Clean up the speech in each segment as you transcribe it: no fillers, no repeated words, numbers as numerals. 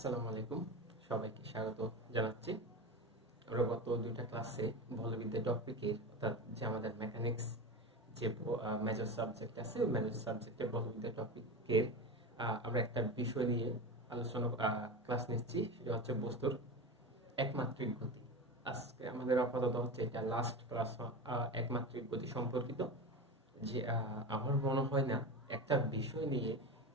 আসসালামু আলাইকুম, সবাইকে স্বাগত জানাচ্ছি। আমরা গত দুইটা ক্লাসে বলবিদ্যা টপিকের অর্থাৎ যে আমাদের মেকানিক্স যে মেজর সাবজেক্ট আছে, ওই মেজর সাবজেক্টের বলবিদ্যা টপিকের আমরা একটা বিষয় নিয়ে আলোচনা ক্লাস নিচ্ছি, সেটা হচ্ছে বস্তুর একমাত্রিক গতি। আজকে আমাদের আপাতত হচ্ছে এটা লাস্ট ক্লাস একমাত্রিক গতি সম্পর্কিত। যে আমার মনে হয় না একটা বিষয় নিয়ে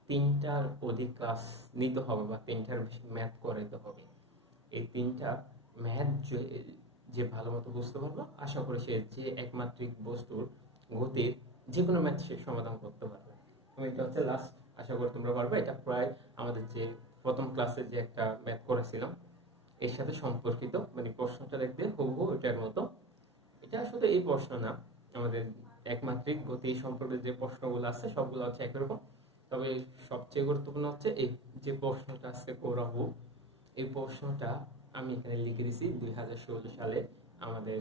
তিনটার অধিক ক্লাস নিতে হবে বা তিনটার বেশি ম্যাথ করাইতে হবে। এই তিনটা ম্যাথ যে ভালো মতো বুঝতে পারবো, আশা করি সে যে একমাত্রিক বস্তুর গতির যে কোনো ম্যাথ সে সমাধান করতে পারবে। তুমি এটা হচ্ছে লাস্ট, আশা করি তোমরা পারবে। এটা প্রায় আমাদের যে প্রথম ক্লাসে যে একটা ম্যাথ করেছিলাম এর সাথে সম্পর্কিত, মানে প্রশ্নটা দেখতে হুবহু এটার মতো। এটা আসলে এই প্রশ্ন না, আমাদের একমাত্রিক গতি সম্পর্কে যে প্রশ্নগুলো আছে সবগুলো হচ্ছে একরকম। তবে সবচেয়ে গুরুত্বপূর্ণ হচ্ছে এই যে প্রশ্নটা আজকে করাবো, এই প্রশ্নটা আমি এখানে লিখে দিছি 2016 সালে আমাদের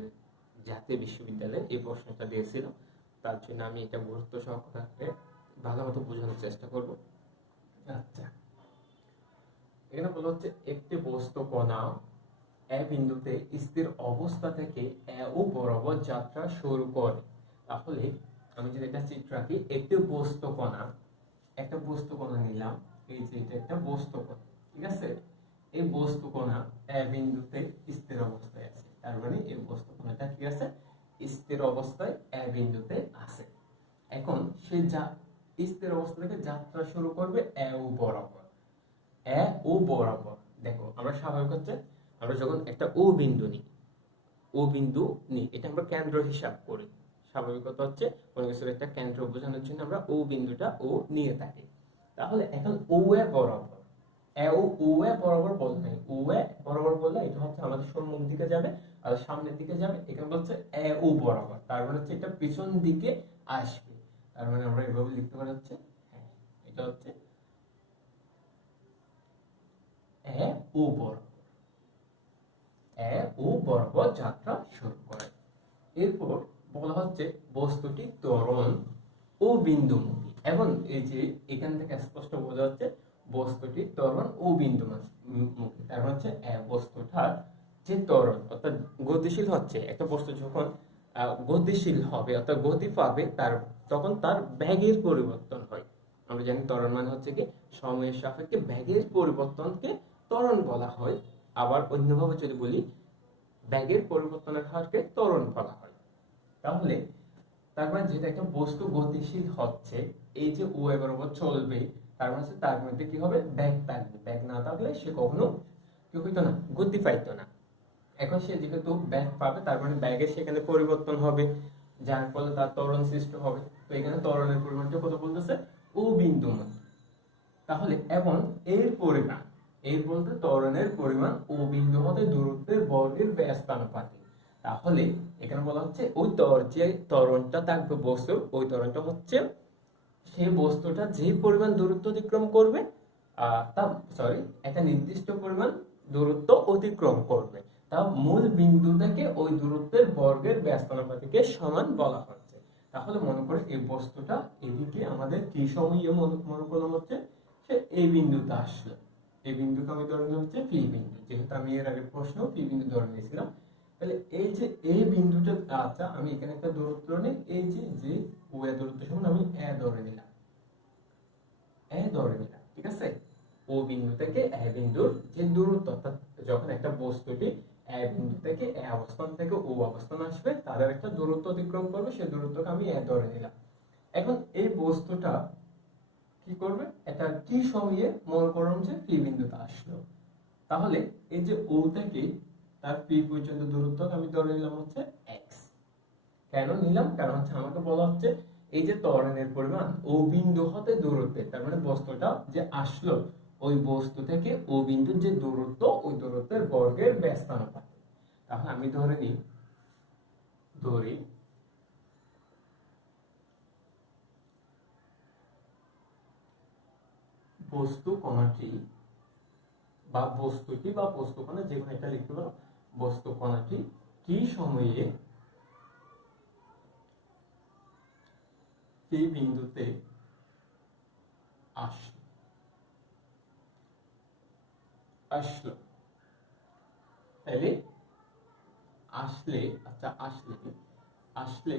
জাতীয় বিশ্ববিদ্যালয়ে এই প্রশ্নটা দিয়েছিল। তার জন্য আমি এটা গুরুত্ব সহকারে ভালো মতো বোঝানোর চেষ্টা করব। আচ্ছা, এখানে বলা হচ্ছে একটি বস্তু কণা এ বিন্দুতে স্থির অবস্থা থেকে এ ও বরাবর যাত্রা শুরু করে। তাহলে আমি যদি এটা চিত্র আঁকি, একটা বস্তু কণা নিলাম, এই যে এটা একটা বস্তু কণা, ঠিক আছে। এই বস্তু কণা এ বিন্দুতে স্থির অবস্থায় আছে, তার মানে এই বস্তু কণাটা কি আছে, স্থির অবস্থায় এ বিন্দুতে আছে। এখন সে স্থির অবস্থা থেকে যাত্রা শুরু করবে এ ও বরাবর। এ ও বরাবর দেখো, আমরা স্বাভাবিক হচ্ছে আমরা যখন একটা ও বিন্দু নিই, এটা আমরা কেন্দ্র হিসাব করি। স্বাভাবিকতা হচ্ছে কোনো কিছুর একটা কেন্দ্র বোঝানোর জন্য আমরা ও বিন্দুটা ও নিয়ে থাকি। তাহলে এখন ও এ বরাবর, ও এ বরাবর বললে, ও এ বরাবর বললে এটা হচ্ছে আমাদের সম্মুখ দিকে যাবে আর সামনের দিকে যাবে। এখানে বলছে এ ও বরাবর, তার মানে হচ্ছে এটা পিছন দিকে আসবে। তার মানে আমরা এভাবে লিখতে পারি হচ্ছে, হ্যাঁ, এটা হচ্ছে এ ও বরাবর, এ ও বরাবর যাত্রা শুরু করে। এরপর বলা হচ্ছে বস্তুটি ত্বরণ ও বিন্দুমুখী, এবং এই যে এখান থেকে স্পষ্ট বোঝা যাচ্ছে বস্তুটি ত্বরণ ও বিন্দুমুখী। তার মানে হচ্ছে বস্তুটার যে ত্বরণ অর্থাৎ গতিশীল হচ্ছে, একটা বস্তু যখন গতিশীল হবে অর্থাৎ গতি পাবে, তখন তার বেগের পরিবর্তন হয়। আমরা জানি ত্বরণ মানে হচ্ছে কি সময়ের সাপেক্ষে বেগের পরিবর্তনকে ত্বরণ বলা হয়। আবার অন্যভাবে যদি বলি, বেগের পরিবর্তনের হারকে ত্বরণ বলা হয়। তাহলে তার মানে যেটা একটা বস্তু গতিশীল হচ্ছে, এই যে ও এ বরাবর চলবে, তার মানে তার মধ্যে কি হবে, বেগ থাকবে। বেগ না থাকলে সে কখনো কি হইতো না, গতি পাইতো না। এখন সে যেহেতু বেগ পাবে, তার মানে বেগের সেখানে পরিবর্তন হবে, যার ফলে তার ত্বরণ সৃষ্টি হবে। তো এখানে ত্বরণের পরিমাণটা কত বলতেছে, ও বিন্দুমান। তাহলে এবং এর পরিমাণ, এর বলতে ত্বরণের পরিমাণ ও বিন্দু হতে দূরত্বের বর্গের ব্যস্তানুপাতিক। তাহলে এখানে বলা হচ্ছে ওই যে ত্বরণটা থাকবে বস্তুর, ওই ত্বরণটা হচ্ছে সেই বস্তুটা যে পরিমাণ দূরত্ব অতিক্রম করবে, তা সরি একটা নির্দিষ্ট পরিমাণ দূরত্ব অতিক্রম করবে, তা মূল বিন্দু থেকে ওই দূরত্বের বর্গের ব্যস্তানুপাতিকে সমান বলা হচ্ছে। তাহলে মনে করে এই বস্তুটা এদিকে আমাদের কি সময়ে মনে করলাম হচ্ছে সে এই বিন্দুতে আসলো। এই বিন্দুকে আমি ধরে নিলাম হচ্ছে পি বিন্দু, যেহেতু আমি এর আগে প্রশ্ন পি বিন্দু ধরে নিয়েছিলাম। তাহলে এই যে এই বিন্দুটা, আচ্ছা আমি এখানে একটা দূরত্ব নেই, এই যে ও এ দূরত্ব সমান আমি এ ধরে নিলাম, ঠিক আছে। ও বিন্দু থেকে এ বিন্দুর যে দূরত্ব, অর্থাৎ যখন একটা বস্তুটি এ বিন্দু থেকে এ অবস্থান থেকে ও অবস্থান আসবে, তাদের একটা দূরত্ব অতিক্রম করবে, সেই দূরত্বকে আমি এ ধরে নিলাম। এখন এই বস্তুটা কি করবে, এটা কি সময়ে মনে করলাম যে পি বিন্দুতে আসলো। তাহলে এই যে ও থেকে তার পি পর্যন্ত দূরত্ব আমি ধরে নিলাম হচ্ছে এক্স। কেন নিলাম, কারণ হচ্ছে আমাকে বলা হচ্ছে এই যে ত্বরণের পরিমাণ ও বিন্দু হতে দূরত্বে, তার মানে বস্তুটা যে আসলো ওই বস্তু থেকে ও বিন্দুর যে দূরত্ব, ওই দূরত্বের বর্গের ব্যস্তানুপাতিক। তাহলে আমি ধরি বস্তু কণাটি বা বস্তুটি বা বস্তু কণা, যে কোনো একটা লিখতে পারো, বস্তু কণাটি কি সময়ে এই বিন্দুতে আসলো। আসলো, তাহলে আসলে, আচ্ছা আসলে, আসলে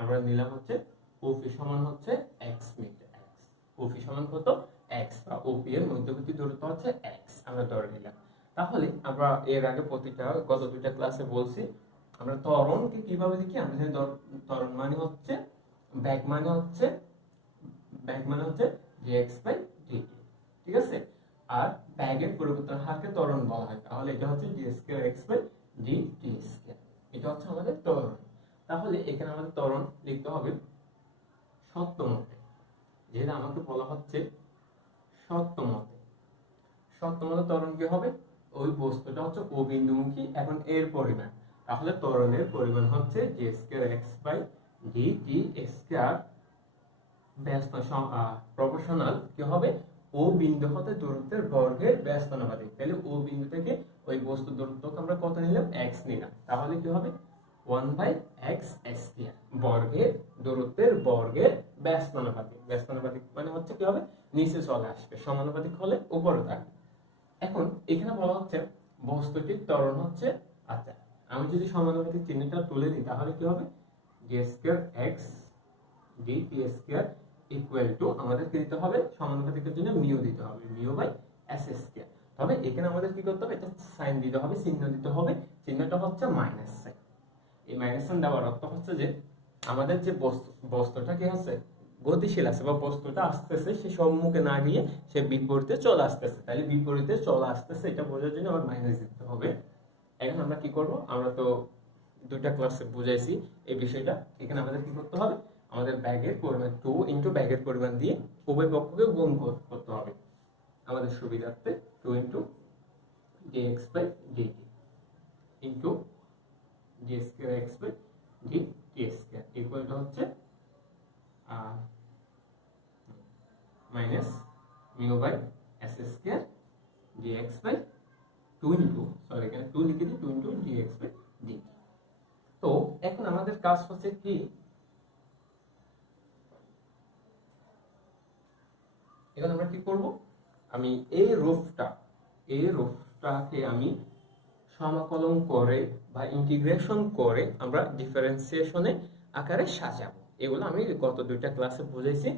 আমরা নিলাম হচ্ছে ওপি সমান হচ্ছে x মিটার, x ওপি সমান কত x, বা ওপি এর মধ্যবর্তী দূরত্ব হচ্ছে x আমরা ধরে নিলাম। তাহলে আমরা এর আগে প্রতিটা গত দুইটা ক্লাসে বলছি আমরা ত্বরণকে কিভাবে দেখি, আমরা জানি ত্বরণ মানে হচ্ছে বেগ, মানে হচ্ছে dx বাই dt, ঠিক আছে। আর বেগের পরিবর্তন হারকে ত্বরণ বলা হয়, তাহলে এটা হচ্ছে d square x by dt square, এটা হচ্ছে আমাদের ত্বরণ। তাহলে এখানে আমাদের ত্বরণ লিখতে হবে সত্য মতে, যেটা আমাকে বলা হচ্ছে সত্য মতে। সত্য মতে ত্বরণ কি হবে, ওই বস্তুটা হচ্ছে ও বিন্দুমুখী, এখন এর পরিমাণ, তাহলে ত্বরণের পরিমাণ হচ্ছে d square x by dt square ব্যস্ত প্রপোর্শনাল কি হবে, ও বিন্দু হতে দূরত্বের বর্গের ব্যস্তানুপাতিক। তাহলে ও বিন্দু থেকে ওই বস্তুর দূরত্বকে আমরা কত নিলাম, x নিলাম, তাহলে কি হবে 1/x স্কয়ার, বর্গের দূরত্বের বর্গের ব্যস্তানুপাতিক। ব্যস্তানুপাতিক মানে হচ্ছে কি হবে, নিচে চলে আসবে, সমানুপাতিক হলে উপরে থাকবে। এখন এখানে বলা হচ্ছে বস্তুটির ত্বরণ হচ্ছে, আচ্ছা আমি যদি সমানুপাতিক চিহ্নটা তুলে দিই তাহলে কি হবে, d square x dt square equal two আমাদের কি দিতে হবে, সমানুপাতিকের জন্য মিউ দিতে হবে, মিউ বাই s স্কয়ার। তবে এখানে আমাদের কি করতে হবে, এটা সাইন দিতে হবে, চিহ্ন দিতে হবে, চিহ্নটা হচ্ছে মাইনাস সাইন। এই মাইনাস সাইন দেওয়ার অর্থ হচ্ছে যে আমাদের যে বস্তুটা কি আছে, গতিশীল আছে বা বস্তুটা আসতেছে, সে সম্মুখে না গিয়ে সে বিপরীতে চলে আসতেছে, তাহলে বিপরীতে চলে আসতেছে এটা বোঝার জন্য আবার মাইনাস দিতে হবে। এখন আমরা কি করব, আমরা তো দুইটা ক্লাসে বুঝাইছি এই বিষয়টা, এখানে আমাদের কি করতে হবে, আমাদের ব্যাগের পরিমাণ 2 ইনটু ব্যাগের পরিমাণ দিয়ে উভয় পক্ষকে গুণ করতে হবে আমাদের সুবিধার্থে, 2 into dx by dt into d square x by dt square equal to হচ্ছে minus mu by s square dx by 2 into, sorry এখানে 2 লিখে দিই, 2 ইনটু dx বাই dt। তো এখন আমাদের কাজ হচ্ছে কি, এখন আমরা কি করব, আমি এই রূপটাকে আমি সমাকলন করে বা ইন্টিগ্রেশন করে আমরা ডিফারেন্সিয়েশনে আকারে সাজাবো। এগুলো আমি গত দুইটা ক্লাসে বুঝাইছি,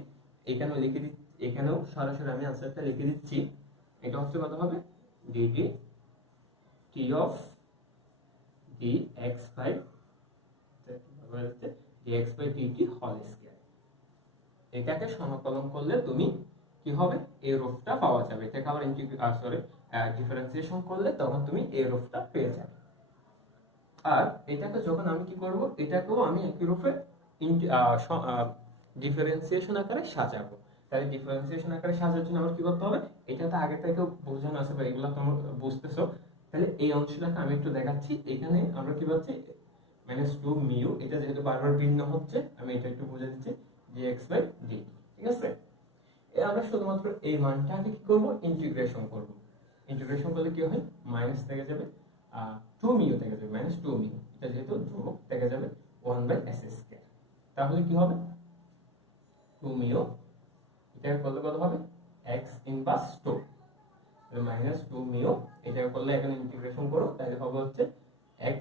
এখানেও লিখে দিচ্ছি, এখানেও সরাসরি আমি আনসারটা লিখে দিচ্ছি। এটা হচ্ছে কত হবে, dt t of dx by dx by dt whole square. এটাকে সমাকলন করলে তুমি কি হবে, এই রূপটা পাওয়া যাবে। এটাকে আবার ডিফারেন্সিয়েশন করলে তখন তুমি এই রূপটা পেয়ে যাবে। আর এটাকে যখন আমি কি করব, এটাকেও আমি একই রূপে ডিফারেন্সিয়েশন আকারে সাজাবো। তাহলে ডিফারেন্সিয়েশন আকারে সাজার জন্য আমার কি করতে হবে, এটা তো আগে থেকে বোঝানো আছে বা এগুলো তোমরা বুঝতেছো। তাহলে এই অংশটাকে আমি একটু দেখাচ্ছি। এখানে আমরা কি পাচ্ছি, -2 মিউ, এটা যেহেতু বারবার ভিন্ন হচ্ছে আমি এটা একটু বুঝে দিচ্ছি, dx বাই dt, ঠিক আছে। আমরা শুধুমাত্র এই মানটাকে কি করব, ইন্টিগ্রেশন করব। ইন্টিগ্রেশন করলে কি হয়, মাইনাস থেকে যাবে 2 মিউ থেকে যাবে, -2 মিউ, এটা যেহেতু ধ্রুবক থেকে যাবে 1/s স্কয়ার। তাহলে কি হবে, 2 মিউ, এটা করলে কত হবে, x ইনভার্স 2, -2 মিউ, এটা করলে এখন ইন্টিগ্রেশন করো, তাহলে হবে হচ্ছে x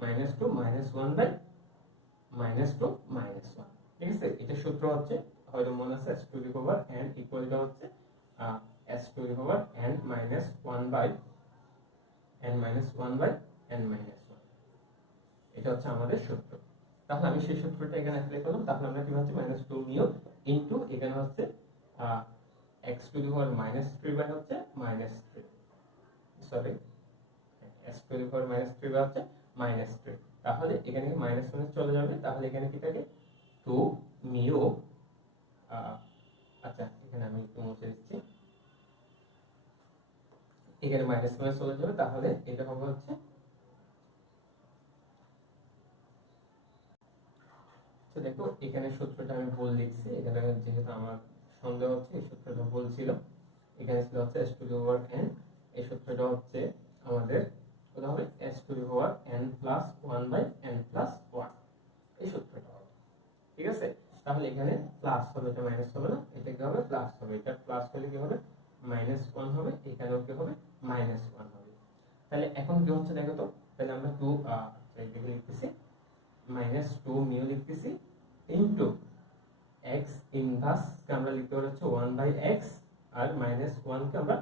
-2 -1/-2 -1, ঠিক আছে। এটা সূত্র হচ্ছে, হয়তো মনে আছে, s to the power n equal to হচ্ছে s to the power n minus 1/n-1, এটা হচ্ছে আমাদের সূত্র। তাহলে আমি সেই সূত্রটা এখানে অ্যাপ্লাই করলাম। তাহলে আমরা কি পাচ্ছি, -2 মিউ ইনটু এখানে হচ্ছে x to the power -3 by হচ্ছে -3, sorry s to the power -3 by হচ্ছে -3। তাহলে এখানে মাইনাস চলে যাবে, তাহলে এখানে কি থাকে, 2 মিউ, আচ্ছা এখানে আমি একটু মুছে দিচ্ছি, এখানে মাইনাস চলে যাবে, তাহলে এটা হবে হচ্ছে, তো দেখো এখানে সূত্রটা আমি ভুল লিখছি, এখানে যেহেতু আমার সন্দেহ হচ্ছে এই সূত্রটা ভুল ছিল, এখানে ছিল হচ্ছে s to the power n, এই সূত্রটা হচ্ছে আমাদের কত হবে, s to the power n plus 1/n+1, এই সূত্রটা হবে, ঠিক আছে। তাহলে এখানে প্লাস হবে, এটা মাইনাস হবে না, এটা কি হবে, প্লাস হবে। এটা প্লাস হলে কি হবে, -1 হবে, এখানেও কি হবে -1 হবে। তাহলে এখন কি হচ্ছে দেখো তো, তাহলে আমরা 2 এটাকে লিখতেছি -2 মিউ লিখতেছি ইনটু x ইনভার্স কে আমরা লিখতে পারি হচ্ছে 1/x, আর -1 কে আমরা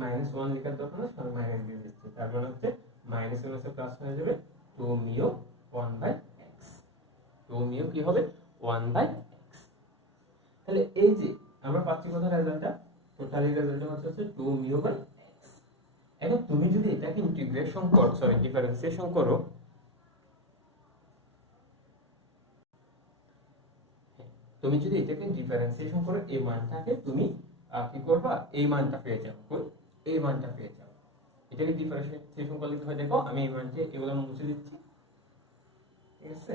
-1 লেখার দরকার নেই, সবাই মাইনাস দিয়ে দিচ্ছি, তার মানে হচ্ছে মাইনাস এর সাথে প্লাস হয়ে যাবে 2 মিউ 1/x। 2 মিউ কি হবে 1/x। তাহলে এই যে আমরা পাচ্ছি কত রেজাল্টটা, টোটালি রেজাল্টটা হচ্ছে 2 মিউ বাই x। এখন তুমি যদি এটাকে ইন্টিগ্রেশন করো, সরি ডিফারেন্সিয়েশন করো, তুমি যদি এটাকে ডিফারেন্সিয়েশন করো, এই মানটাকে তুমি কি করবা, এই মানটা পেয়ে যাবে, এই মানটা পেয়ে যাবে। এটাকে ডিফারেন্সিয়েশন করলে কি হয় দেখো, আমি এই মানটা এগুলো মুছে দিচ্ছি, ঠিক আছে,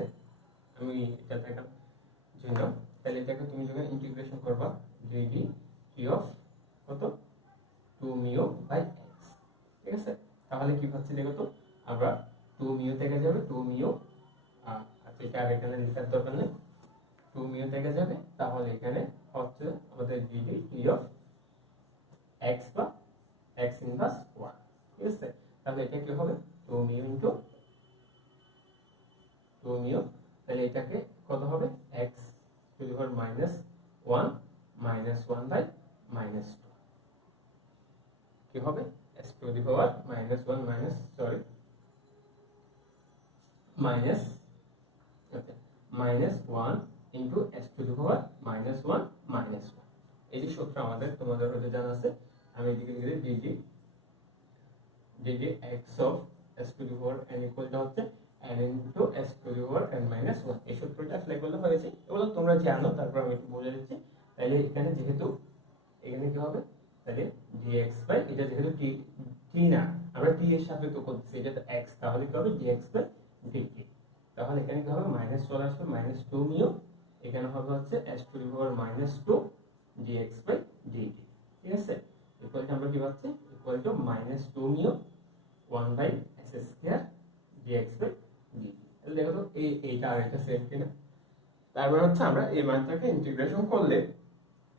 আমি এটা দেখার জন্য। তাহলে এটাকে তুমি যখন ইন্টিগ্রেশন করবা dd t অফ কত 2 মিউ বাই x, ঠিক আছে, তাহলে কি পাচ্ছি দেখো তো, আমরা 2 মিউ থেকে যাবে 2 মিউ, আচ্ছা এটা আর এখানে লেখার দরকার নেই, 2 মিউ থেকে যাবে, তাহলে এখানে হচ্ছে আমাদের dd t অফ x বা x ইনভার্স 1, ঠিক আছে। তাহলে এটা কি হবে 2 মিউ ইনটু 2 মিউ, তাহলে এটাকে কত হবে x to the power -1 -1 by -2 কি হবে s to the power -1 minus sorry minus -1 into s to the power -1 -1। এই যে সূত্র আমাদের তোমাদের হতে জানা আছে, আমি এদিকে লিখে দিই dd x of s to the power n equal to হচ্ছে n into s to the power n minus 1। এই সূত্রটা অ্যাপ্লাই করলে হয়েছে, এগুলো তোমরা জানো, তারপর আমি একটু বলে দিচ্ছি। তাহলে এখানে যেহেতু এখানে কি হবে, তাহলে dx বাই এটা যেহেতু t না, আমরা t এর সাপেক্ষে করতেছি, এটা তো x, তাহলে কি হবে dx বাই dt। তাহলে এখানে কি হবে মাইনাস চলে আসবে, -2 মিউ, এখানে হবে হচ্ছে s to the power -2 dx by dt, ঠিক আছে। ইকুয়াল টু আমরা কি পাচ্ছি, equal to -2 mu 1/s square dx by dt। তাহলে দেখো এইটা আর এটা সেম কিনা। তারপর হচ্ছে আমরা এই মানটাকে ইন্টিগ্রেশন করলে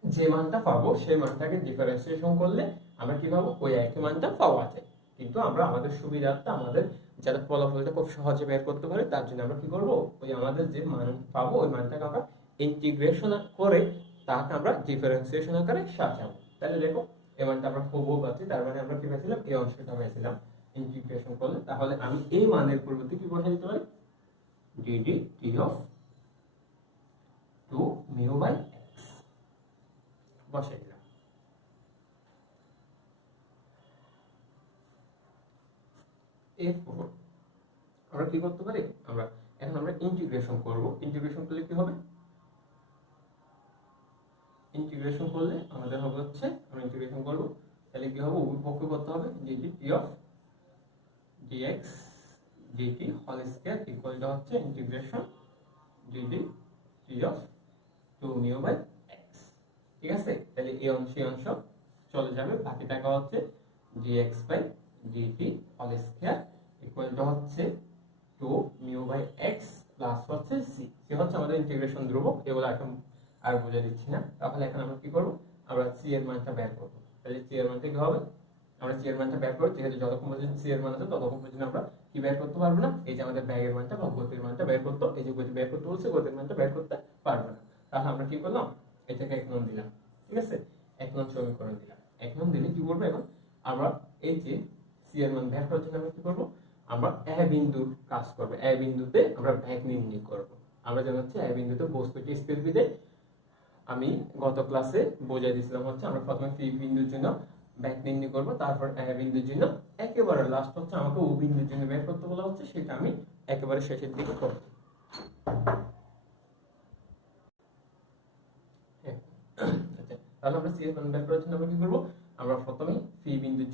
যে মানটা পাবো সেই মানটাকে ডিফারেন্সিয়েশন করলে আমরা কি পাবো, ওই একই মানটা পাওয়া যায়। কিন্তু আমরা আমাদের সুবিধার্থে আমাদের যাতে ফলাফলটা খুব সহজে বের করতে পারি, তার জন্য আমরা কি করব, ওই আমাদের যে মান পাবো ওই মানটাকে আমরা ইন্টিগ্রেশন করে তাকে আমরা ডিফারেন্সিয়েশন আকারে সাজাবো। তাহলে দেখো এই মানটা আমরা খুবও পাচ্ছি, তার মানে আমরা কি পেয়েছিলাম, এই অংশটা পেয়েছিলাম ইন্টিগ্রেশন করলে। তাহলে আমি এই মানের পরিবর্তে কি বসাই দিতে পারি, dd t of 2 mu by x বসাই দিলাম। এরপর আমরা কি করতে পারি, আমরা এখন আমরা ইন্টিগ্রেশন করব। ইন্টিগ্রেশন করলে কি হবে, ইন্টিগ্রেশন করলে আমাদের হবে হচ্ছে, আমরা ইন্টিগ্রেশন করব, তাহলে কি হবে, উভয় পক্ষ করতে হবে dd t of dx dt whole square equal to হচ্ছে integration dd t of 2 mu by x, ঠিক আছে। তাহলে এই অংশ চলে যাবে, বাকি টাকা হচ্ছে dx by dt whole square equal to হচ্ছে 2 মিউ বাই x প্লাস হচ্ছে c। c হচ্ছে আমাদের ইন্টিগ্রেশন ধ্রুবক, এগুলো এখন আর বুঝে দিচ্ছি না। তাহলে এখন আমরা কি করব, আমরা c এর মানটা বের করব। তাহলে c এর মানটা কি হবে, আমরা c এর মানটা বের করব, যেহেতু যতক্ষণ পর্যন্ত c এর মান আছে ততক্ষণ পর্যন্ত আমরা কি বের করতে পারবো না, এই যে আমাদের ব্যাগের মানটা বা গতির মানটা বের করতে, এই যে গতি বের করতে বলছে, গতির মানটা বের করতে পারবো না। তাহলে আমরা কি করলাম, এটাকে 1 নং দিলাম, ঠিক আছে, 1 নং সমীকরণ দিলাম। 1 নং দিলে কি করব, এখন আমরা এই যে c এর মান বের করার জন্য আমরা কি করব, আমরা a বিন্দুর কাজ করব, a বিন্দুতে আমরা ব্যাগ নির্ণয় করব। আমরা জানি হচ্ছে a বিন্দুতে বস্তুটি স্থির বিদে, আমি গত ক্লাসে বোঝাই দিয়েছিলাম হচ্ছে আমরা প্রথমে p বিন্দুর জন্য ব্যাগ নির্ণয় করব, তারপর a বিন্দুর জন্য, একেবারে লাস্ট হচ্ছে আমাকে o বিন্দুর জন্য বের করতে বলা হচ্ছে, সেটা আমি একেবারে শেষের দিকে করব। তাহলে আমরা c এর মান বের করার জন্য আমরা কি করব, আমরা প্রথমে p বিন্দুর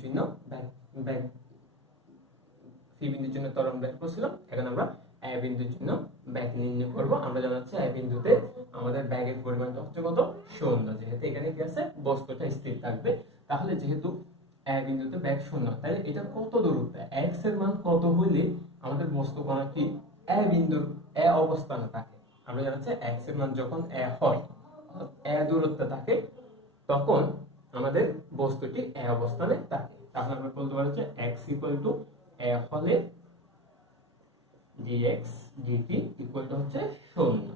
জন্য ত্বরণ বের করছিলাম, এখন আমরা a বিন্দুর জন্য ব্যাগ নির্ণয় করব। আমরা জানাচ্ছি a বিন্দুতে আমাদের ব্যাগের পরিমাণটা হচ্ছে কত, 0, যেহেতু এখানে কি আছে, বস্তুটা স্থির থাকবে। তাহলে যেহেতু a বিন্দুতে ব্যাগ 0, তাহলে এটা কত দূরত্ব, x এর মান কত হইলে আমাদের বস্তু কণাটি a বিন্দুর a অবস্থানে থাকে। আমরা জানাচ্ছি x এর মান যখন a হয়, a দূরত্বে থাকে, তখন আমাদের বস্তুটি এ অবস্থানে থাকে, তাহলে আমরা বলতে পারি যে x ইকুয়াল টু এ হলে dx dt ইকুয়াল টু হচ্ছে 0।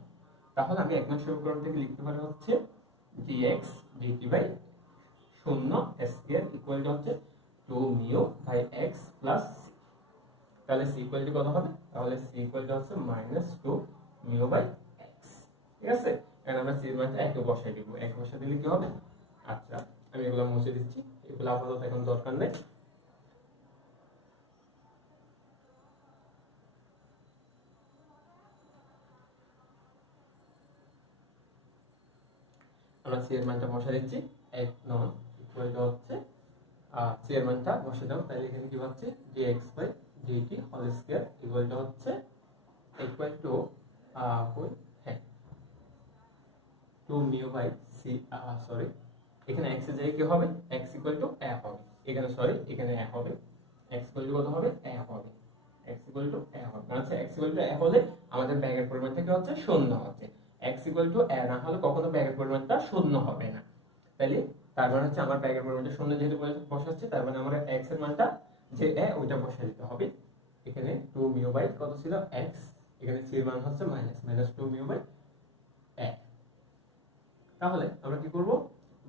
তাহলে আমি 1 নং সমীকরণ থেকে লিখতে পারি হচ্ছে dx dt by 0 square equal to হচ্ছে 2 mu by x plus c। তাহলে c ইকুয়াল টু কত হবে? তাহলে c ইকুয়াল টু হচ্ছে -2 মিউ বাই x। ঠিক আছে, এখন আমরা c এর মানটা একে বসাই দিব, একে বসাই দিলে কি হবে? আচ্ছা, আমি এগুলো মুছে দিচ্ছি, এগুলো আপাতত এখন দরকার নেই। আমরা c এর মানটা বসাই দিচ্ছি, 1 নং ইকুয়াল টু হচ্ছে c এর মানটা বসে দাও, তাহলে এখানে কি পাচ্ছি dx by dt whole square equal to হচ্ছে ইকুয়াল টু হ্যাঁ 2 মিউ বাই c, সরি এখানে x এর জায়গায় কি হবে? x ইকুয়াল টু a হবে, এখানে সরি এখানে a হবে, x ইকুয়াল টু কত হবে? a হবে, x ইকুয়াল টু a হবে। মানে x ইকুয়াল টু a হলে আমাদের ব্যাগের পরিমাণটা কি হচ্ছে? শূন্য হচ্ছে। x ইকুয়াল টু a না হলে কখনো ব্যাগের পরিমাণটা শূন্য হবে না। তাহলে তার মানে হচ্ছে আমার ব্যাগের পরিমাণটা শূন্য যেহেতু বসাচ্ছি, তার মানে আমার x এর মানটা যে a ওইটা বসাই দিতে হবে। এখানে 2 মিউ বাই কত ছিল? x, এখানে c এর মান হচ্ছে -2 মিউ বাই a। তাহলে আমরা কি করব?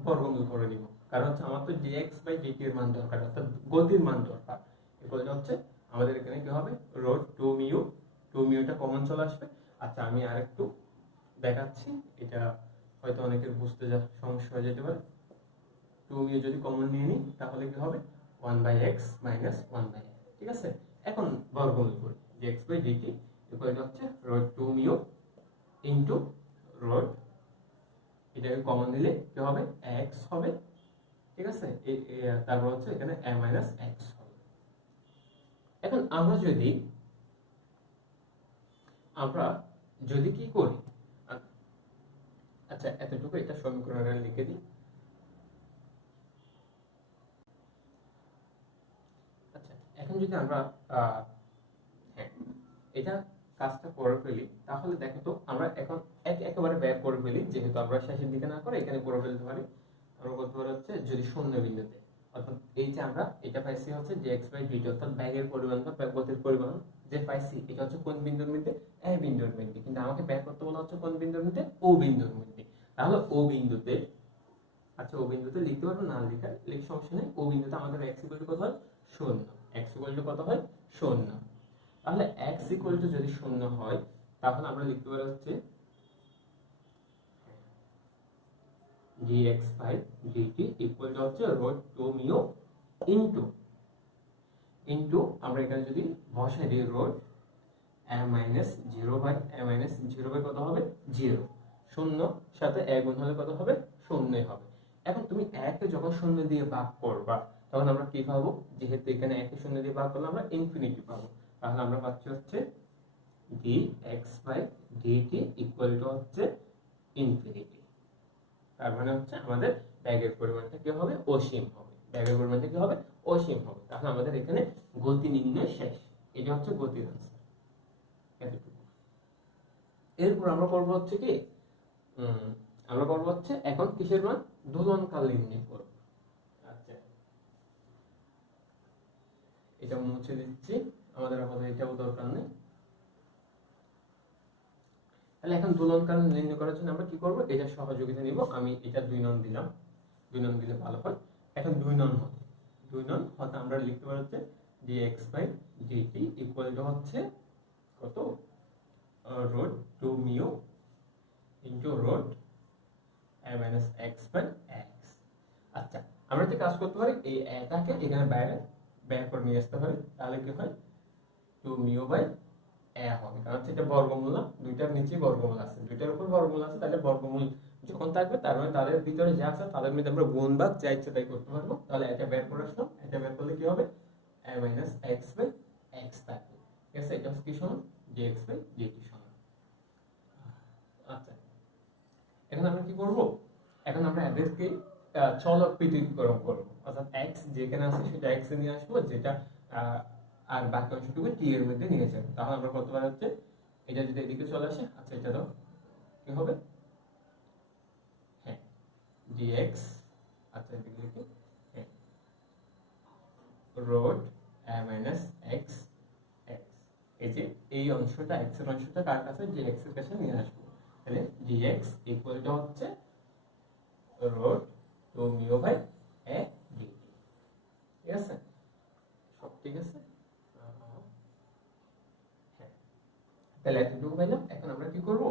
বর্গমূল করে নিব, কারণ হচ্ছে আমার তো dx বাই dt এর মান দরকার, অর্থাৎ গতির মান দরকার। এগুলো হচ্ছে আমাদের এখানে কি হবে? রোড 2 মিউটা কমন চলে আসবে। আচ্ছা, আমি আরেকটু দেখাচ্ছি, এটা হয়তো অনেকের বুঝতে সমস্যা হয়ে যেতে পারে। 2 মিউ যদি কমন নিয়ে নিই তাহলে কি হবে? 1/x - 1/a। ঠিক আছে, এখন বর্গমূল করি, dx by dt equal to হচ্ছে রোড 2 মিউ ইনটু রোড, এটাকে কমন দিলে কি হবে? x হবে। ঠিক আছে, তারপর হচ্ছে এখানে a - x হবে। এখন আমরা যদি কি করি, আচ্ছা এতটুকু এটা সমীকরণে লিখে দিই। আচ্ছা, এখন যদি আমরা হ্যাঁ এটা কাজটা করে ফেলি, তাহলে দেখো তো আমরা এখন একেবারে বের করে ফেলি, যেহেতু আমরা শেষের দিকে না করে এখানে করে ফেলতে পারি। আমরা বলতে পারি হচ্ছে যদি শূন্য বিন্দুতে, অর্থাৎ এই যে আমরা এটা পাইছি হচ্ছে dx বাই dt, অর্থাৎ ব্যাগের পরিমাণ বা গতির পরিমাণ যে পাইছি, এটা হচ্ছে কোন বিন্দুর মধ্যে? a বিন্দুর মধ্যে। কিন্তু আমাকে বের করতে বলা হচ্ছে কোন বিন্দুর মধ্যে? o বিন্দুর মধ্যে। তাহলে o বিন্দুতে, আচ্ছা ও বিন্দুতে লিখতে পারবো, না লিখ সমস্যা নেই। ও বিন্দুতে আমাদের x ইকুয়াল টু কত হয়? 0। x ইকুয়াল টু কত হয়? 0। তাহলে x ইকুয়াল টু যদি 0 হয়, তাহলে আমরা লিখতে পারি হচ্ছে dx by dt equal to হচ্ছে রোড 2 মিউ ইনটু আমরা এখানে যদি বসাই দিই রোড a - 0 বাই কত হবে? 0। 0 সাথে 1 গুণ হলে কত হবে? 0 হবে। এখন তুমি 1 কে যখন 0 দিয়ে ভাগ করবা, তখন আমরা কি পাবো? যেহেতু এখানে 1 কে 0 দিয়ে ভাগ করলে আমরা ইনফিনিটি পাবো। তাহলে আমরা পাচ্ছি হচ্ছে dx by dt equal to হচ্ছে ইনফিনিটি। তার মানে হচ্ছে আমাদের ব্যাগের পরিমাণটা কি হবে? অসীম হবে। ব্যাগের পরিমাণটা কি হবে? অসীম হবে। তাহলে আমাদের এখানে গতি নির্ণয় শেষ। এটা হচ্ছে গতির আনসার। এতটুকু। এরপর আমরা করবো হচ্ছে কি, আমরা করবো হচ্ছে এখন কিসের মান? দোলনকাল নির্ণয় করব। আচ্ছা, এটা মুছে দিচ্ছি, আমাদের আপাতত এটাও দরকার নেই। তাহলে এখন দোলনকাল নির্ণয় করার জন্য আমরা কি করব? এটা সহযোগিতা নিব। আমি এটা 2 নং দিলাম, 2 নং দিলে ভালো হয়। এখন 2 নং হতে আমরা লিখতে পারি হচ্ছে dx by dt equal to হচ্ছে কত? Root 2 mu into root a - x by x। আচ্ছা, আমরা যে কাজ করতে পারি, এই এটাকে এখানে বাইরে বের করে নিয়ে আসতে পারি, তাহলে কি হয়? 2 মিউ বাই a হবে, কারণ এটা বর্গমূল না, দুইটার নিচে বর্গমূল আছে, দুইটার উপর বর্গমূল আছে, তাহলে বর্গমূল যখন থাকবে তার মানে তাদের ভিতরে যা আছে তাদের মধ্যে আমরা গুণ ভাগ যা ইচ্ছা তাই করতে পারবো। তাহলে এটা বের করে আসলাম, এটা বের করলে কি হবে? a - x বাই x থাকবে। ঠিক আছে, এটা কি সমান? dx বাই dt সমান। আচ্ছা, এখন আমরা কি করব? এখন আমরা এদেরকে চলক পৃথকীকরণ করব, অর্থাৎ x যেখানে আছে সেটা x এ নিয়ে আসবো, যেটা আর বাকি অংশটুকু t এর মধ্যে নিয়ে যাব। তাহলে আমরা করতে পারি হচ্ছে এটা যদি এদিকে চলে আসে, আচ্ছা এটা দাও, কি হবে? হ্যাঁ, dx আচ্ছা এদিকে লিখি road a minus x x, এই যে এই অংশটা এক্স এর অংশটা কার কাছে, যে এক্স এর কাছে নিয়ে আসবো, তাহলে dx ইকুয়াল টু হচ্ছে root 2 mu by a dt। ঠিক আছে, সব ঠিক আছে। তাহলে এতটুকু পাইলাম। এখন আমরা কি করব,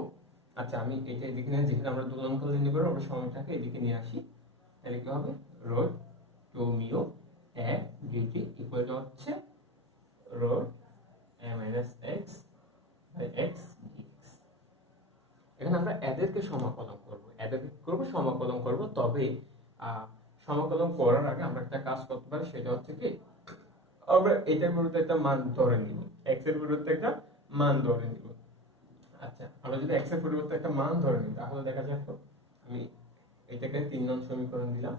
আচ্ছা আমি এটা এদিকে নিয়ে, যেহেতু আমরা দোলন করলে নিয়ে করবো, আমরা সময়টাকে এদিকে নিয়ে আসি। তাহলে কি হবে, রোড 2 mu a dt equal to হচ্ছে road a minus x by x dx। এখানে আমরা এদেরকে সমাকলন করব, এদেরকে করব সমাকলন করব। তবে সমাকলন করার আগে আমরা একটা কাজ করতে পারি, সেটা হচ্ছে কি, আমরা এটার বিরুদ্ধে একটা মান ধরে নিব, x এর বিরুদ্ধে একটা মান ধরে নিব। আচ্ছা আমরা যদি x এর পরিবর্তে একটা মান ধরে নিই, তাহলে দেখা যাক, তো আমি এটাকে 3 নং সমীকরণ দিলাম।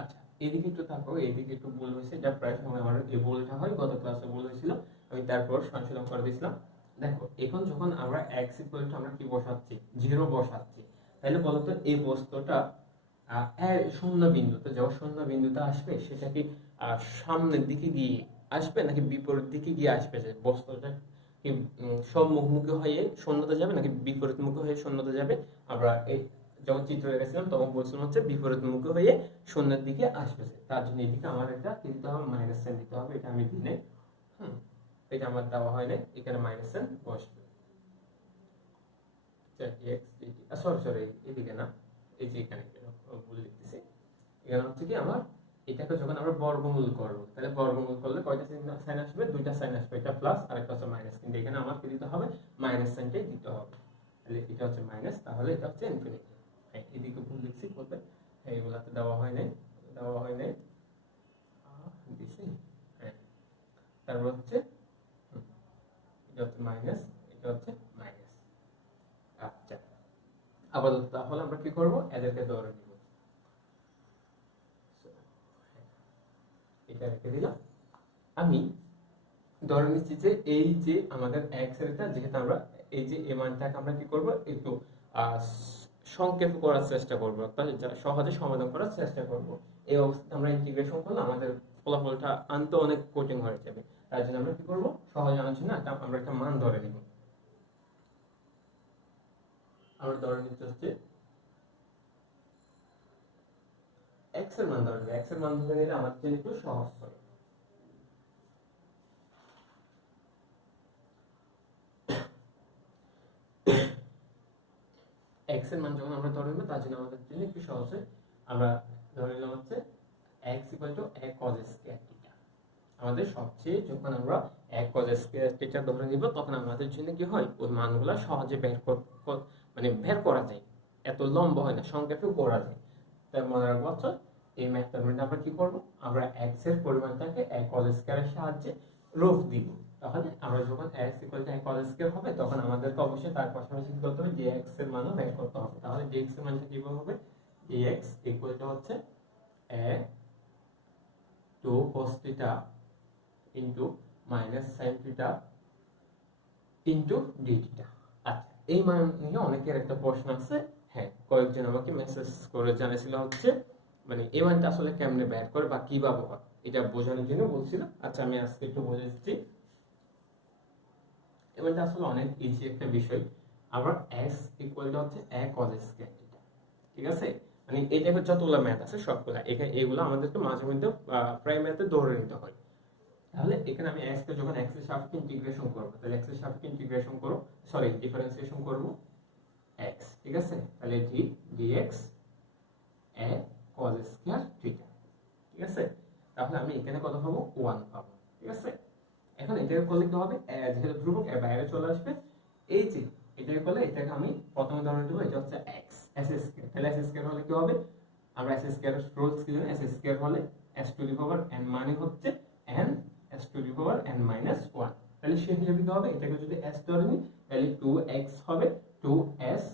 আচ্ছা এদিকে একটু থাকো, এদিকে একটু ভুল হয়েছে, এটা প্রায় সময় আমার এই ভুলটা হয়, গত ক্লাসে ভুল হয়েছিল, আমি তারপর সংশোধন করে দিয়েছিলাম। দেখো এখন যখন আমরা x ইকুয়াল টু আমরা কি বসাচ্ছি, 0 বসাচ্ছি, তাহলে বলতো এই বস্তুটা শূন্য বিন্দুতে, যখন শূন্য বিন্দুতে আসবে সেটা কি সামনের দিকে গিয়ে আসবে নাকি বিপরীত দিকে গিয়ে আসবে, যে বস্তুটা কি সম্মুখমুখী হয়ে শূন্যতে যাবে নাকি বিপরীতমুখী হয়ে শূন্যতে যাবে। আমরা এই যখন চিত্র রেখেছিলাম তখন বলছিলাম হচ্ছে বিপরীতমুখী হয়ে শূন্যের দিকে আসবে, তার জন্য এদিকে আমার এটা কি দিতে হবে, মাইনাস সাইন দিতে হবে। এটা আমি দিই নাই, এটা আমার দেওয়া হয় নাই, এখানে মাইনাস সাইন বসবে। সরি সরি এদিকে না, এই যে এখানে ভুল লিখতেছি। এখানে হচ্ছে কি আমার এটাকে যখন আমরা বর্গমূল করব, তাহলে বর্গমূল করলে কয়টা সাইন আসবে, দুইটা সাইন আসবে, এটা প্লাস আর একটা হচ্ছে মাইনাস, কিন্তু এখানে আমার কি দিতে হবে, মাইনাস সাইনটাই দিতে হবে। তাহলে এটা হচ্ছে মাইনাস, তাহলে এটা হচ্ছে ইনফিনিটি। এদিকে ভুল লিখছি বলতে, এইগুলাতে দেওয়া হয় নাই, দেওয়া হয় নাই দিছি। তারপর হচ্ছে এটা হচ্ছে মাইনাস, এটা হচ্ছে মাইনাস। আচ্ছা আপাতত তাহলে আমরা কি করব, এদেরকে ধরে নিব, এটা রেখে দিলাম। আমি ধরে নিচ্ছি যে এই যে আমাদের x এর এটা, যেহেতু আমরা এই যে এই মানটাকে আমরা কি করব, একটু সংক্ষেপ করার চেষ্টা করব, অর্থাৎ সহজে সমাধান করার চেষ্টা করব। এই অবস্থায় আমরা ইন্টিগ্রেশন করলে আমাদের ফলাফলটা আনতে অনেক কঠিন হয়ে যাবে, তার জন্য আমরা কি করব, সহজ আনার জন্য আমরা একটা মান ধরে নিব। আমরা ধরে নিতে হচ্ছে x এর মান ধরে নিব, x এর মান ধরে নিলে আমাদের জন্য একটু সহজ হয়। x এর মান যখন আমরা ধরে নেব, তার জন্য আমাদের জন্য একটু সহজ হয়। আমরা ধরে নিলাম হচ্ছে x a cos square theta. আমাদের সবচেয়ে যখন আমরা a cos স্কয়ার থিটা ধরে নিব, তখন আমাদের জন্য কি হয়, ওই মানগুলো সহজে বের করা যায়, এত লম্বা হয় না, সংক্ষেপে করা যায়। তাই মনে রাখবো, আচ্ছা এই মেথডে আমরা কি করব, আমরা x এর পরিমাণটাকে a cos স্কয়ারের সাহায্যে রূপ দিব। তাহলে আমরা যখন x a cos স্কয়ার হবে, তখন আমাদেরকে অবশ্যই তার পাশাপাশি কি করতে হবে, dx এর মানও বের করতে হবে। তাহলে dx এর মানটা কিভাবে হবে, dx হচ্ছে a 2 cos theta into minus sin theta into d theta. আচ্ছা এই মান নিয়ে অনেকের একটা প্রশ্ন আছে, হ্যাঁ কয়েকজন আমাকে মেসেজ করে জানিয়েছিল হচ্ছে, মানে এই মানটা আসলে কেমনে বের করে বা কিভাবে হয়, এটা বোঝানোর জন্য বলছিল। আচ্ছা আমি আজকে একটু বুঝে দিচ্ছি। এবারটা আসলে অনেক ইজি একটা বিষয়। আমরা x ইকুয়াল টু হচ্ছে a cos স্কয়ার থিটা, ঠিক আছে, মানে এই টাইপের যতগুলো ম্যাথ আছে সবগুলা এখানে, এগুলো আমাদেরকে মাঝে মধ্যে প্রায় ম্যাথে ধরে নিতে হয়। তাহলে এখানে আমি x কে যখন x এর সাপেক্ষে ইন্টিগ্রেশন করব, তাহলে x এর সাপেক্ষে ইন্টিগ্রেশন করব, সরি ডিফারেন্সিয়েশন করব x, ঠিক আছে, তাহলে dx a cos square theta, ঠিক আছে। তাহলে আমি এখানে কত পাবো, 1 পাবো, ঠিক আছে। এখন এটাকে করলে কি হবে, যেহেতু ধ্রুবক বাইরে চলে আসবে, এই যে এটাকে করলে এটাকে আমি প্রথমে ধরে দেব, এটা হচ্ছে x s স্কয়ার। তাহলে s স্কয়ার হলে কি হবে, আমরা s স্কয়ার রুলস কি জানি, s স্কয়ার হলে s to the power n মানে হচ্ছে n s to the power n minus 1। তাহলে সেই হিসাবে কি হবে, এটাকে যদি s ধরে নিই, তাহলে 2x হবে, 2s